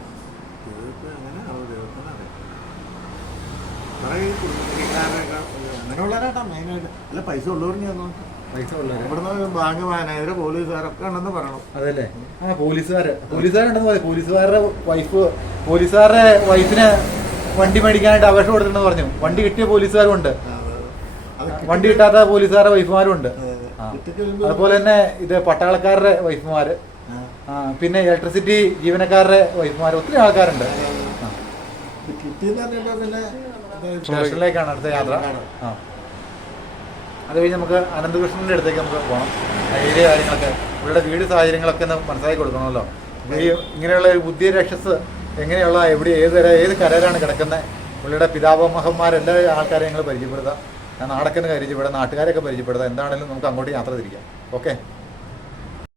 അങ്ങനെയുള്ളവരാട്ടാ മെയിനായിട്ട്. അല്ല പൈസ ഉള്ളവരും ഇവിടുന്ന് ബാങ്ക് മാനേജർ പോലീസുകാരൊക്കെ ഉണ്ടെന്ന് പറയണം. അതല്ലേ പോലീസുകാരുണ്ടെന്ന് പറയും. പോലീസുകാരുടെ വൈഫിന് വണ്ടി മേടിക്കാനായിട്ട് അപേക്ഷ കൊടുത്തിട്ടുണ്ടെന്ന് പറഞ്ഞു. വണ്ടി കിട്ടിയ പോലീസുകാരും ഉണ്ട്, വണ്ടി കിട്ടാത്ത പോലീസുകാരുടെ വൈഫുമാരും ഉണ്ട്. അതുപോലെ തന്നെ ഇത് പട്ടാളക്കാരുടെ വൈഫുമാര്, പിന്നെ ഇലക്ട്രിസിറ്റി ജീവനക്കാരുടെ വൈഫുമാര്, ഒത്തിരി ആൾക്കാരുണ്ട്. സ്റ്റേഷനിലേക്കാണ് അടുത്ത യാത്ര. അത് കഴിഞ്ഞ് നമുക്ക് അനന്തകൃഷ്ണന്റെ അടുത്തേക്ക് നമുക്ക് പോകണം. ഏരിയ കാര്യങ്ങളൊക്കെ ഇവരുടെ വീട് സാഹചര്യങ്ങളൊക്കെ ഒന്ന് മനസ്സിലാക്കി കൊടുക്കണമല്ലോ. ഈ ഇങ്ങനെയുള്ള ഒരു ബുദ്ധി രക്ഷസ് എങ്ങനെയുള്ള എവിടെ ഏത് കരയിലാണ് കിടക്കുന്നത്, പുള്ളിയുടെ പിതാമഹന്മാരെല്ലാ ആൾക്കാരെയും ഞങ്ങൾ പരിചയപ്പെടുത്താം. ഞാൻ നാടൊക്കെ പരിചയപ്പെടുത്താം, നാട്ടുകാരെയൊക്കെ പരിചയപ്പെടുത്താം. എന്താണെങ്കിലും നമുക്ക് അങ്ങോട്ട് യാത്ര തിരിക്കാം. ഓക്കെ.